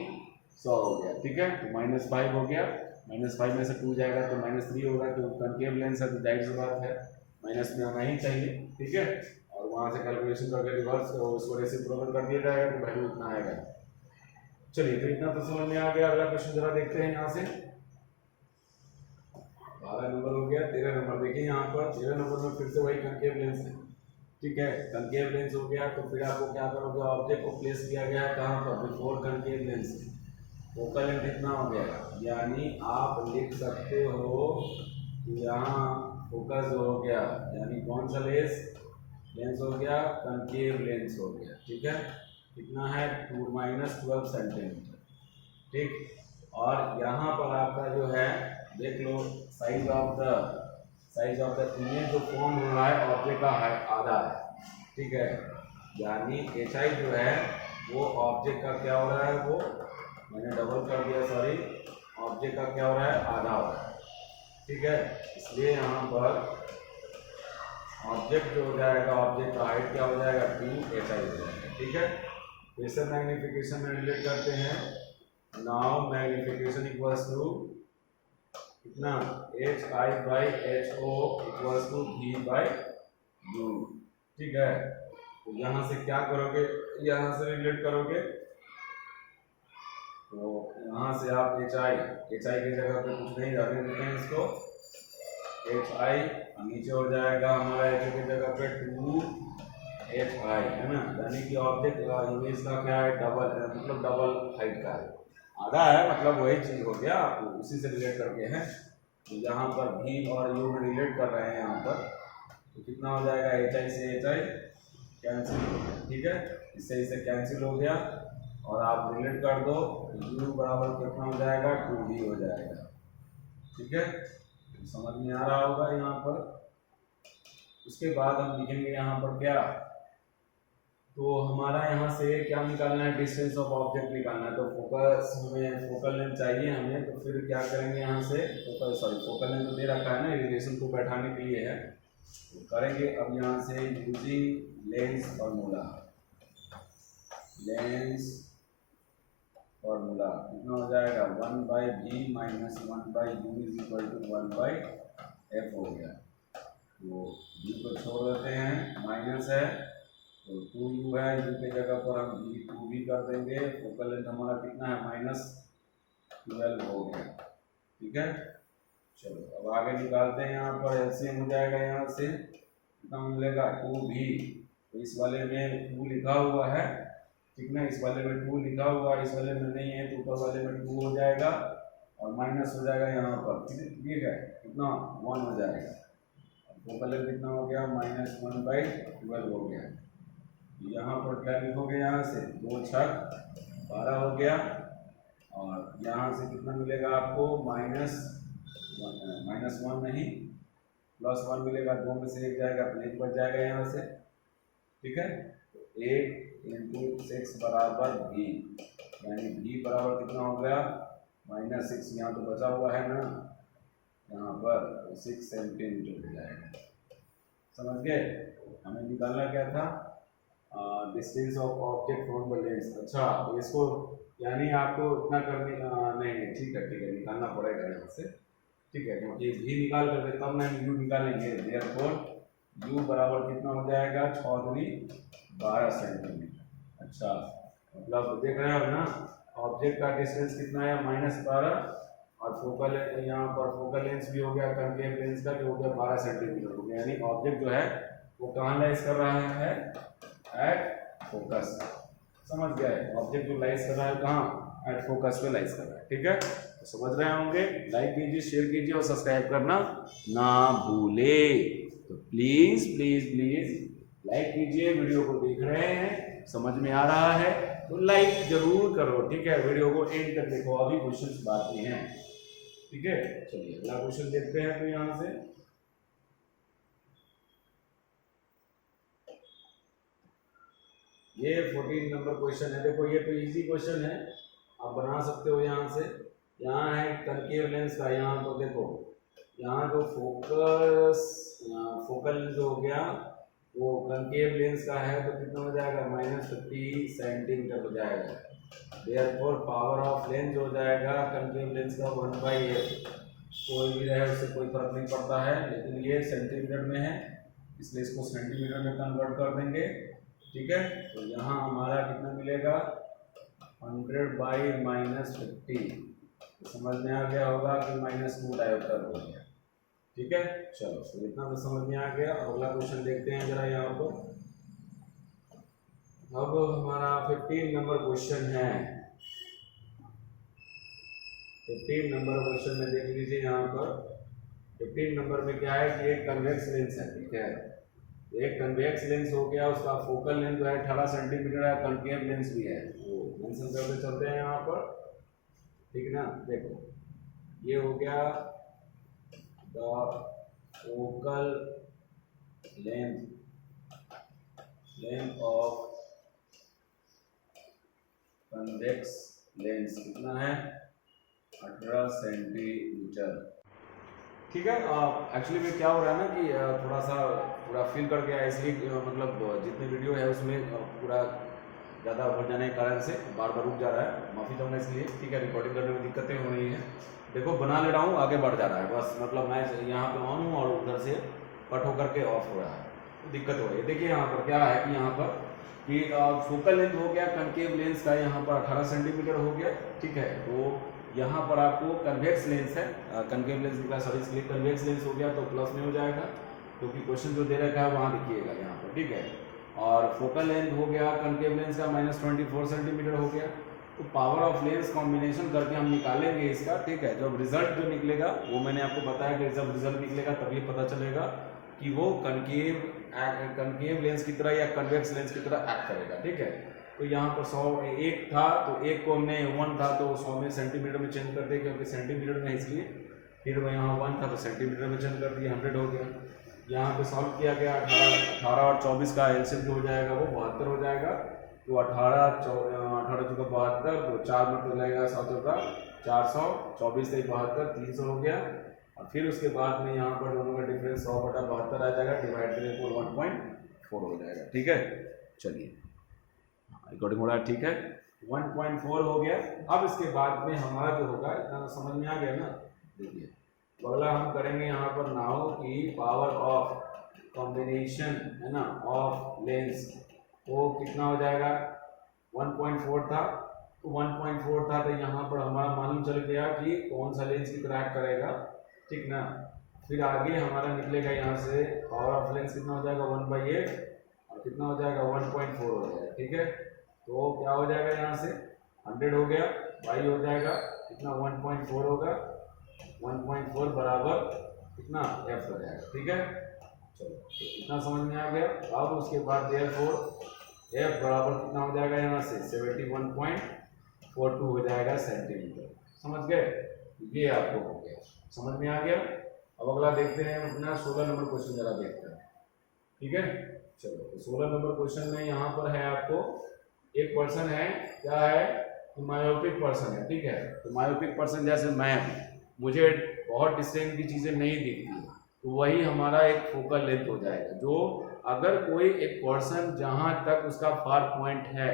100 हो गया, ठीक है। तो -5 हो गया, -5 में से 2 जाएगा तो -3 होगा, तो कनकेव लेंस है तो जाहिर सी बात है माइनस में आना ही चाहिए, ठीक है। और वहाँ से कैलकुलेशन करके रिवर्स उसको रेसिप्रोकल कर दिया जाएगा तो वैल्यू उतना आएगा। चलिए तो इतना तो समझ में आ गया। अगला क्वेश्चन जरा देखते हैं यहाँ से, 12 नंबर हो गया। 13 नंबर देखिए यहाँ पर 13 नंबर में फिर से वही कनकेव लेंस है, ठीक है। कनकेव लेंस हो गया तो फिर आपको क्या करोगे, ऑब्जेक्ट को प्लेस किया गया है कहाँ पर before concave lens, focal length कितना हो गया, यानी आप लिख सकते हो कि यहाँ फोकस हो गया, यानी कौन सा लेंस हो गया कनकेव लेंस हो गया, ठीक है। कितना है 2 - 12 सेंटीमीटर, ठीक। और यहाँ पर आपका जो है देख लो साइज ऑफ द इमेज जो फॉर्म हो रहा है ऑब्जेक्ट का आधा है, ठीक है। यानी HI जो है वो ऑब्जेक्ट का क्या हो रहा है, वो मैंने डबल कर दिया सॉरी, ऑब्जेक्ट का क्या हो रहा है आधा हो रहा है, ठीक है। इसलिए यहाँ पर ऑब्जेक्ट जो हो जाएगा, ऑब्जेक्ट का हाइट क्या हो जाएगा 2HI हो जाएगा, ठीक है। प्रेशर मैग्नीफिकेशन में रिलेट करते हैं, नाउ मैग्नीफिकेशन इक्वल्स टू कितना HI/HO इक्वल्स टू V/U, ठीक है। तो यहाँ से क्या करोगे, यहाँ से रिलेट करोगे तो यहाँ से आप HI की जगह पे कुछ नहीं रहने देते हैं इसको, HI नीचे हो जाएगा हमारा HO की जगह पे 2HI है ना, यानी कि ऑब्जेक्ट इमेज का क्या है डबल, मतलब डबल हाइट का है, आधा है मतलब वही चीज हो गया, आपको उसी से रिलेट करके हैं। तो यहाँ पर V और U में रिलेट कर रहे हैं यहाँ पर, तो कितना हो जाएगा HI से HI कैंसिल हो गया, ठीक है। इससे इसे कैंसिल हो गया और आप रिलेट कर दो U बराबर कितना हो जाएगा 2V हो जाएगा, ठीक है। तो समझ में आ रहा होगा यहाँ पर। उसके बाद हम लिखेंगे यहाँ पर क्या, तो हमारा यहाँ से क्या निकालना है, डिस्टेंस ऑफ ऑब्जेक्ट निकालना है। तो फोकस हमें फोकल लेंथ चाहिए हमें, तो फिर क्या करेंगे यहाँ से फोकल लेंथ तो दे रखा है ना, रिलेशन को बैठाने के लिए है, तो करेंगे अब यहाँ से यूजिंग लेंस फॉर्मूला कितना हो जाएगा 1/v minus 1/u is equal to 1/f हो गया। तो v को छोड़ देते हैं, माइनस है तो 2u है, u की जगह पर हम टू भी कर देंगे। फोकल लेंथ हमारा कितना है, -12 हो गया। ठीक है, चलो अब आगे निकालते हैं। यहाँ पर एलसीएम हो जाएगा, यहाँ से कितना मिलेगा 2v। तो इस वाले में 2 लिखा हुआ है, ठीक ना, इस वाले में 2 लिखा हुआ है, इस वाले में नहीं है, तो ऊपर वाले में 2 हो जाएगा और माइनस हो जाएगा यहाँ पर। ठीक है, कितना 1 हो जाएगा। फोकल लेंथ कितना हो गया, -1/12 हो गया। यहाँ पर क्या लिखोगे, यहाँ से 2 छक 12 हो गया, और यहाँ से कितना मिलेगा आपको, -1 नहीं +1 मिलेगा। 2 में से 1 जाएगा तो 1 बच जाएगा यहाँ से। ठीक है, 8 × 6 बराबर v, यानी v बराबर कितना हो गया, -6। यहाँ तो बचा हुआ है ना, यहाँ पर 6 सेंटीमीटर हो जाएगा। समझ गए, हमें निकालना क्या था, distance of object from the lens. अच्छा, तो इसको यानी आपको इतना करने नहीं, ठीक है निकालना पड़ेगा यहाँ से। ठीक है, क्योंकि भी निकाल करके तब ना यू निकालेंगे। देयरफॉर यू बराबर कितना हो जाएगा, 6×12 सेंटीमीटर। अच्छा, मतलब देख रहे हो ना, ऑब्जेक्ट का डिस्टेंस कितना है, -12, और फोकल यहाँ पर फोकल लेंस भी हो गया, कनकेव लेंस का भी हो गया 12 सेंटीमीटर हो गया। यानी ऑब्जेक्ट जो है वो कहाँ लाइज कर रहा है, एट फोकस। समझ गए, ऑब्जेक्ट जो लाइज कर रहा है कहाँ, एट फोकस पे लाइज कर रहा है। ठीक है, तो समझ रहे होंगे। लाइक कीजिए, शेयर कीजिए और सब्सक्राइब करना ना भूले। तो प्लीज प्लीज प्लीज लाइक कीजिए। वीडियो को देख रहे हैं, समझ में आ रहा है तो लाइक जरूर करो। ठीक है, वीडियो को एंड तक देखो, अभी क्वेश्चन बाकी हैं। ठीक है, चलिए अगला क्वेश्चन देखते हैं। तो यहाँ से ये 14 नंबर क्वेश्चन है। देखो ये तो इजी क्वेश्चन है, आप बना सकते हो। यहाँ से यहाँ है कनकेव लेंस का, यहाँ तो देखो यहाँ जो फोकल जो हो गया वो कनकेव लेंस का है, तो कितना हो जाएगा, -50 सेंटीमीटर हो जाएगा। देयरफॉर पावर ऑफ लेंस हो जाएगा कनकेव लेंस का 1/8। कोई भी रहे उससे कोई फर्क नहीं पड़ता है, लेकिन ये सेंटीमीटर में है इसलिए इसको सेंटीमीटर में कन्वर्ट कर देंगे। ठीक है, तो यहाँ हमारा कितना मिलेगा, 100/-50। तो समझ में आ गया होगा कि -2 डायोप्टर हो गया। ठीक है, चलो तो इतना तो समझ में आ गया। अगला क्वेश्चन देखते हैं जरा यहाँ पर। अब हमारा 15 नंबर क्वेश्चन है। 15 नंबर क्वेश्चन में देख लीजिए, यहाँ पर 15 नंबर में क्या है कि एक कन्वेक्स लेंस है। ठीक है, एक कन्वेक्स लेंस हो गया, उसका फोकल लेंथ जो है 18 सेंटीमीटर है, कनकेव लेंस भी है, वो मेंशन करते चलते हैं यहाँ पर। ठीक है ना, देखो ये हो गया the focal length of convex lens कितना है, 18 सेंटीमीटर। ठीक है, एक्चुअली में क्या हो रहा है ना कि थोड़ा सा पूरा फिल कर गया, इसलिए मतलब जितनी वीडियो है उसमें पूरा ज़्यादा हो जाने के कारण से बार बार रुक जा रहा है, माफ़ी चाहूँगा इसलिए। ठीक है, रिकॉर्डिंग करने में दिक्कतें हो रही हैं। देखो बना ले रहा हूँ, आगे बढ़ जा रहा है, बस मतलब मैं यहाँ पे ऑन हूँ और उधर से कट होकर के ऑफ हो रहा है, तो दिक्कत हो रही है। देखिए यहाँ पर क्या है कि यहाँ पर कि फोकल लेंथ हो गया कनकेव लेंस का, यहाँ पर 18 सेंटीमीटर हो गया। ठीक है, तो यहाँ पर आपको कन्वेक्स लेंस है, कनकेव लेंस निकला, सॉरी इसलिए कन्वेक्स लेंस हो गया तो प्लस में हो जाएगा, क्योंकि क्वेश्चन जो दे रखा है वहाँ लिखिएगा यहाँ पर। ठीक है, और फोकल लेंथ हो गया कनकेव लेंस का -24 सेंटीमीटर हो गया। तो पावर ऑफ लेंस कॉम्बिनेशन करके हम निकालेंगे इसका। ठीक है, जब रिजल्ट जो निकलेगा वो मैंने आपको बताया कि जब रिजल्ट निकलेगा तभी पता चलेगा कि वो कनकेव लेंस की तरह या कन्वेक्स लेंस की तरह एक्ट करेगा। ठीक है, तो यहाँ पर 100 1 था तो 1 को हमने 1 था तो 100 में सेंटीमीटर में चेंज कर दिया, क्योंकि सेंटीमीटर में इसलिए। फिर वो यहाँ 1 था तो सेंटीमीटर में चेंज कर दिया, 100 हो गया। यहाँ पे सॉल्व किया गया, 18 और 24 का एलसीएम जो हो जाएगा वो 72 हो जाएगा। तो 18 चौका 72, तो 4 में तो लगेगा 7 का 400, 24 से 72, 300 हो गया। और फिर उसके बाद में यहाँ पर दोनों का डिफरेंस 100/72 आ जाएगा, डिवाइड करके 1.4 हो जाएगा। ठीक है, चलिए रिकॉर्डिंग हो रहा है। ठीक है, 1.4 हो गया। अब इसके बाद में हमारा जो होगा, इतना समझ में आ गया ना। देखिए अगला हम करेंगे यहाँ पर नाउ की पावर ऑफ कॉम्बिनेशन है ना ऑफ लेंस वो कितना हो जाएगा 1.4 था, तो 1.4 था, तो यहाँ पर हमारा मालूम चल गया कि कौन सा लेंस की ट्रैक करेगा, ठीक ना। फिर आगे हमारा निकलेगा यहाँ से पावर ऑफ लेंस कितना हो जाएगा 1/8 और कितना हो जाएगा 1.4 हो जाएगा, ठीक है। तो क्या हो जाएगा यहाँ से 100 हो गया, y हो जाएगा कितना 1.4 होगा, 1.4 बराबर कितना f हो जाएगा, ठीक है। चलो तो इतना समझ में आ गया। अब उसके बाद देयरफॉर f बराबर कितना हो जाएगा यहाँ से 71.42 हो जाएगा सेंटीमीटर, समझ गए। ये आपको हो गया, समझ में आ गया। अब अगला देखते हैं अपना 16 नंबर क्वेश्चन जरा देखते हैं, ठीक है। चलो तो 16 नंबर क्वेश्चन में यहाँ पर है आपको एक पर्सन है, क्या है, मायोपिक पर्सन है, ठीक है। तो मायोपिक पर्सन जैसे मैं हूँ, मुझे बहुत डिस्टेंस की चीज़ें नहीं दिखती, तो वही हमारा एक फोकल लेंथ हो जाएगा। जो अगर कोई एक पर्सन जहाँ तक उसका फार पॉइंट है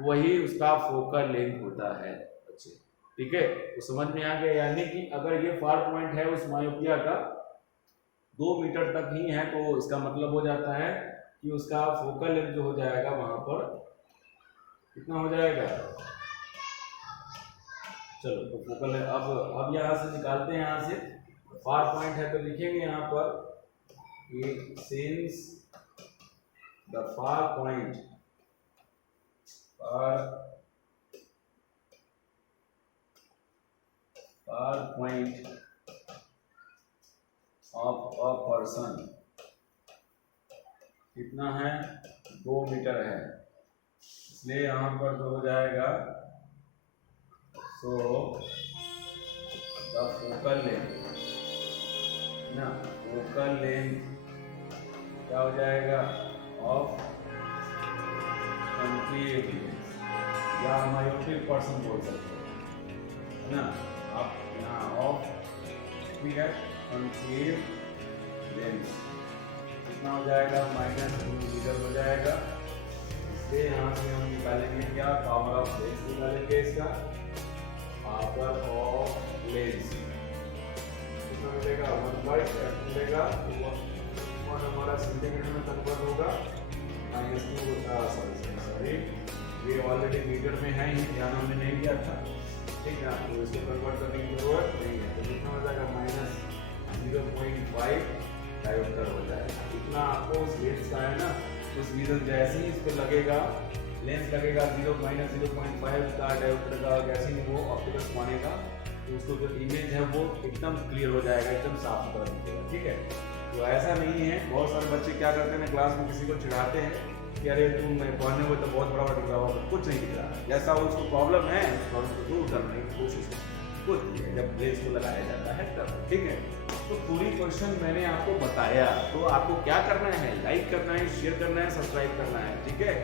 वही उसका फोकल लेंथ होता है, अच्छे, ठीक है। तो समझ में आ गया, यानी कि अगर ये फार पॉइंट है उस मायोपिया का 2 मीटर तक ही है, तो इसका मतलब हो जाता है कि उसका फोकल लेंथ जो हो जाएगा वहां पर कितना हो जाएगा। चलो तो फोकल लेंथ अब यहाँ से निकालते हैं, यहाँ से फार पॉइंट है तो लिखेंगे यहाँ पर कि since the far point of a person कितना है 2 मीटर है, इसलिए यहाँ पर तो हो जाएगा सो द फोकल लेंथ ना, फोकल लेंथ क्या हो जाएगा ऑफ कॉन्केव लेंस, या मायोपिक पर्सन बोल सकते हैं ना आप यहाँ ऑफ, ठीक है, कॉन्केव लेंस कितना हो जाएगा -2 मीटर हो जाएगा। इसलिए यहाँ से हम निकालेंगे क्या, पावर ऑफ लेंस निकालेंगे, इसका पावर ऑफ लेंस कितना मिलेगा 1/f मिलेगा, और हमारा सेंटीमीटर में कन्वर्ट होगा -2, सॉरी ये ऑलरेडी मीटर में है ही, ध्यान हमने नहीं दिया था, ठीक है। तो इसको कन्वर्ट करने की जरूरत नहीं है, तो कितना हो जाएगा -0.5 डायोप्टर हो जाएगा। इतना आपको उस लेंस का है ना, उस विजन जैसे ही इस पर लगेगा लेंस लगेगा 0.5 का डायोप्टर का, जैसे ही वो ऑप्टिकल्स मानेगा तो उसको जो इमेज है वो एकदम क्लियर हो जाएगा, एकदम साफ सुथरा दिखेगा, ठीक है। तो ऐसा नहीं है, बहुत सारे बच्चे क्या करते हैं क्लास में किसी को चिढ़ाते हैं कि अरे तुम पढ़ने में तो बहुत बड़ा दिख रहा होगा, कुछ नहीं दिख रहा, जैसा उसको प्रॉब्लम है उस प्रॉब्लम को दूर करने की कोशिश कुछ नहीं है जब लेंस को लगाया जाता है तब, ठीक है। तो पूरी क्वेश्चन मैंने आपको बताया, तो आपको क्या करना है, लाइक करना है, शेयर करना है, सब्सक्राइब करना है, ठीक है।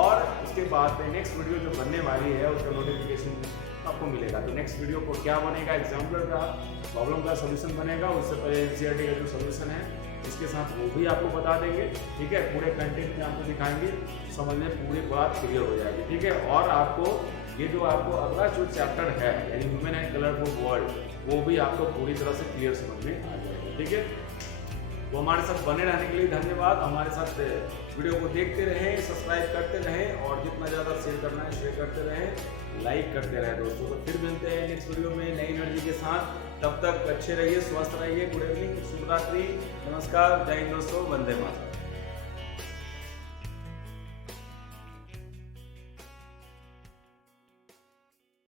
और उसके बाद में नेक्स्ट वीडियो जो बनने वाली है उसका नोटिफिकेशन आपको मिलेगा। तो नेक्स्ट वीडियो को क्या बनेगा, एग्जाम्पलर का प्रॉब्लम का सोल्यूशन बनेगा, उससे पहले एनसीईआरटी का जो सोल्यूशन है इसके साथ वो भी आपको बता देंगे, ठीक है। पूरे कंटेंट में आपको दिखाएंगे, समझ में पूरी बात क्लियर हो जाएगी, ठीक है। और आपको ये जो आपको अगला जो चैप्टर है यानी ह्यूमन एंड कलरफुल वर्ल्ड, वो भी आपको पूरी तरह से क्लियर समझ में आ जाएगा, ठीक है। तो हमारे साथ बने रहने के लिए धन्यवाद। हमारे साथ वीडियो को देखते रहें, सब्सक्राइब करते रहें, और जितना ज़्यादा शेयर करना है शेयर करते रहें, लाइक करते रहें दोस्तों। तो फिर मिलते हैं नेक्स्ट वीडियो में नई एनर्जी के साथ, तब तक अच्छे रहिए, स्वस्थ रहिए। गुड इवनिंग, शुभ रात्रि, नमस्कार, जय हिंद दोस्तों, वंदे मातरम।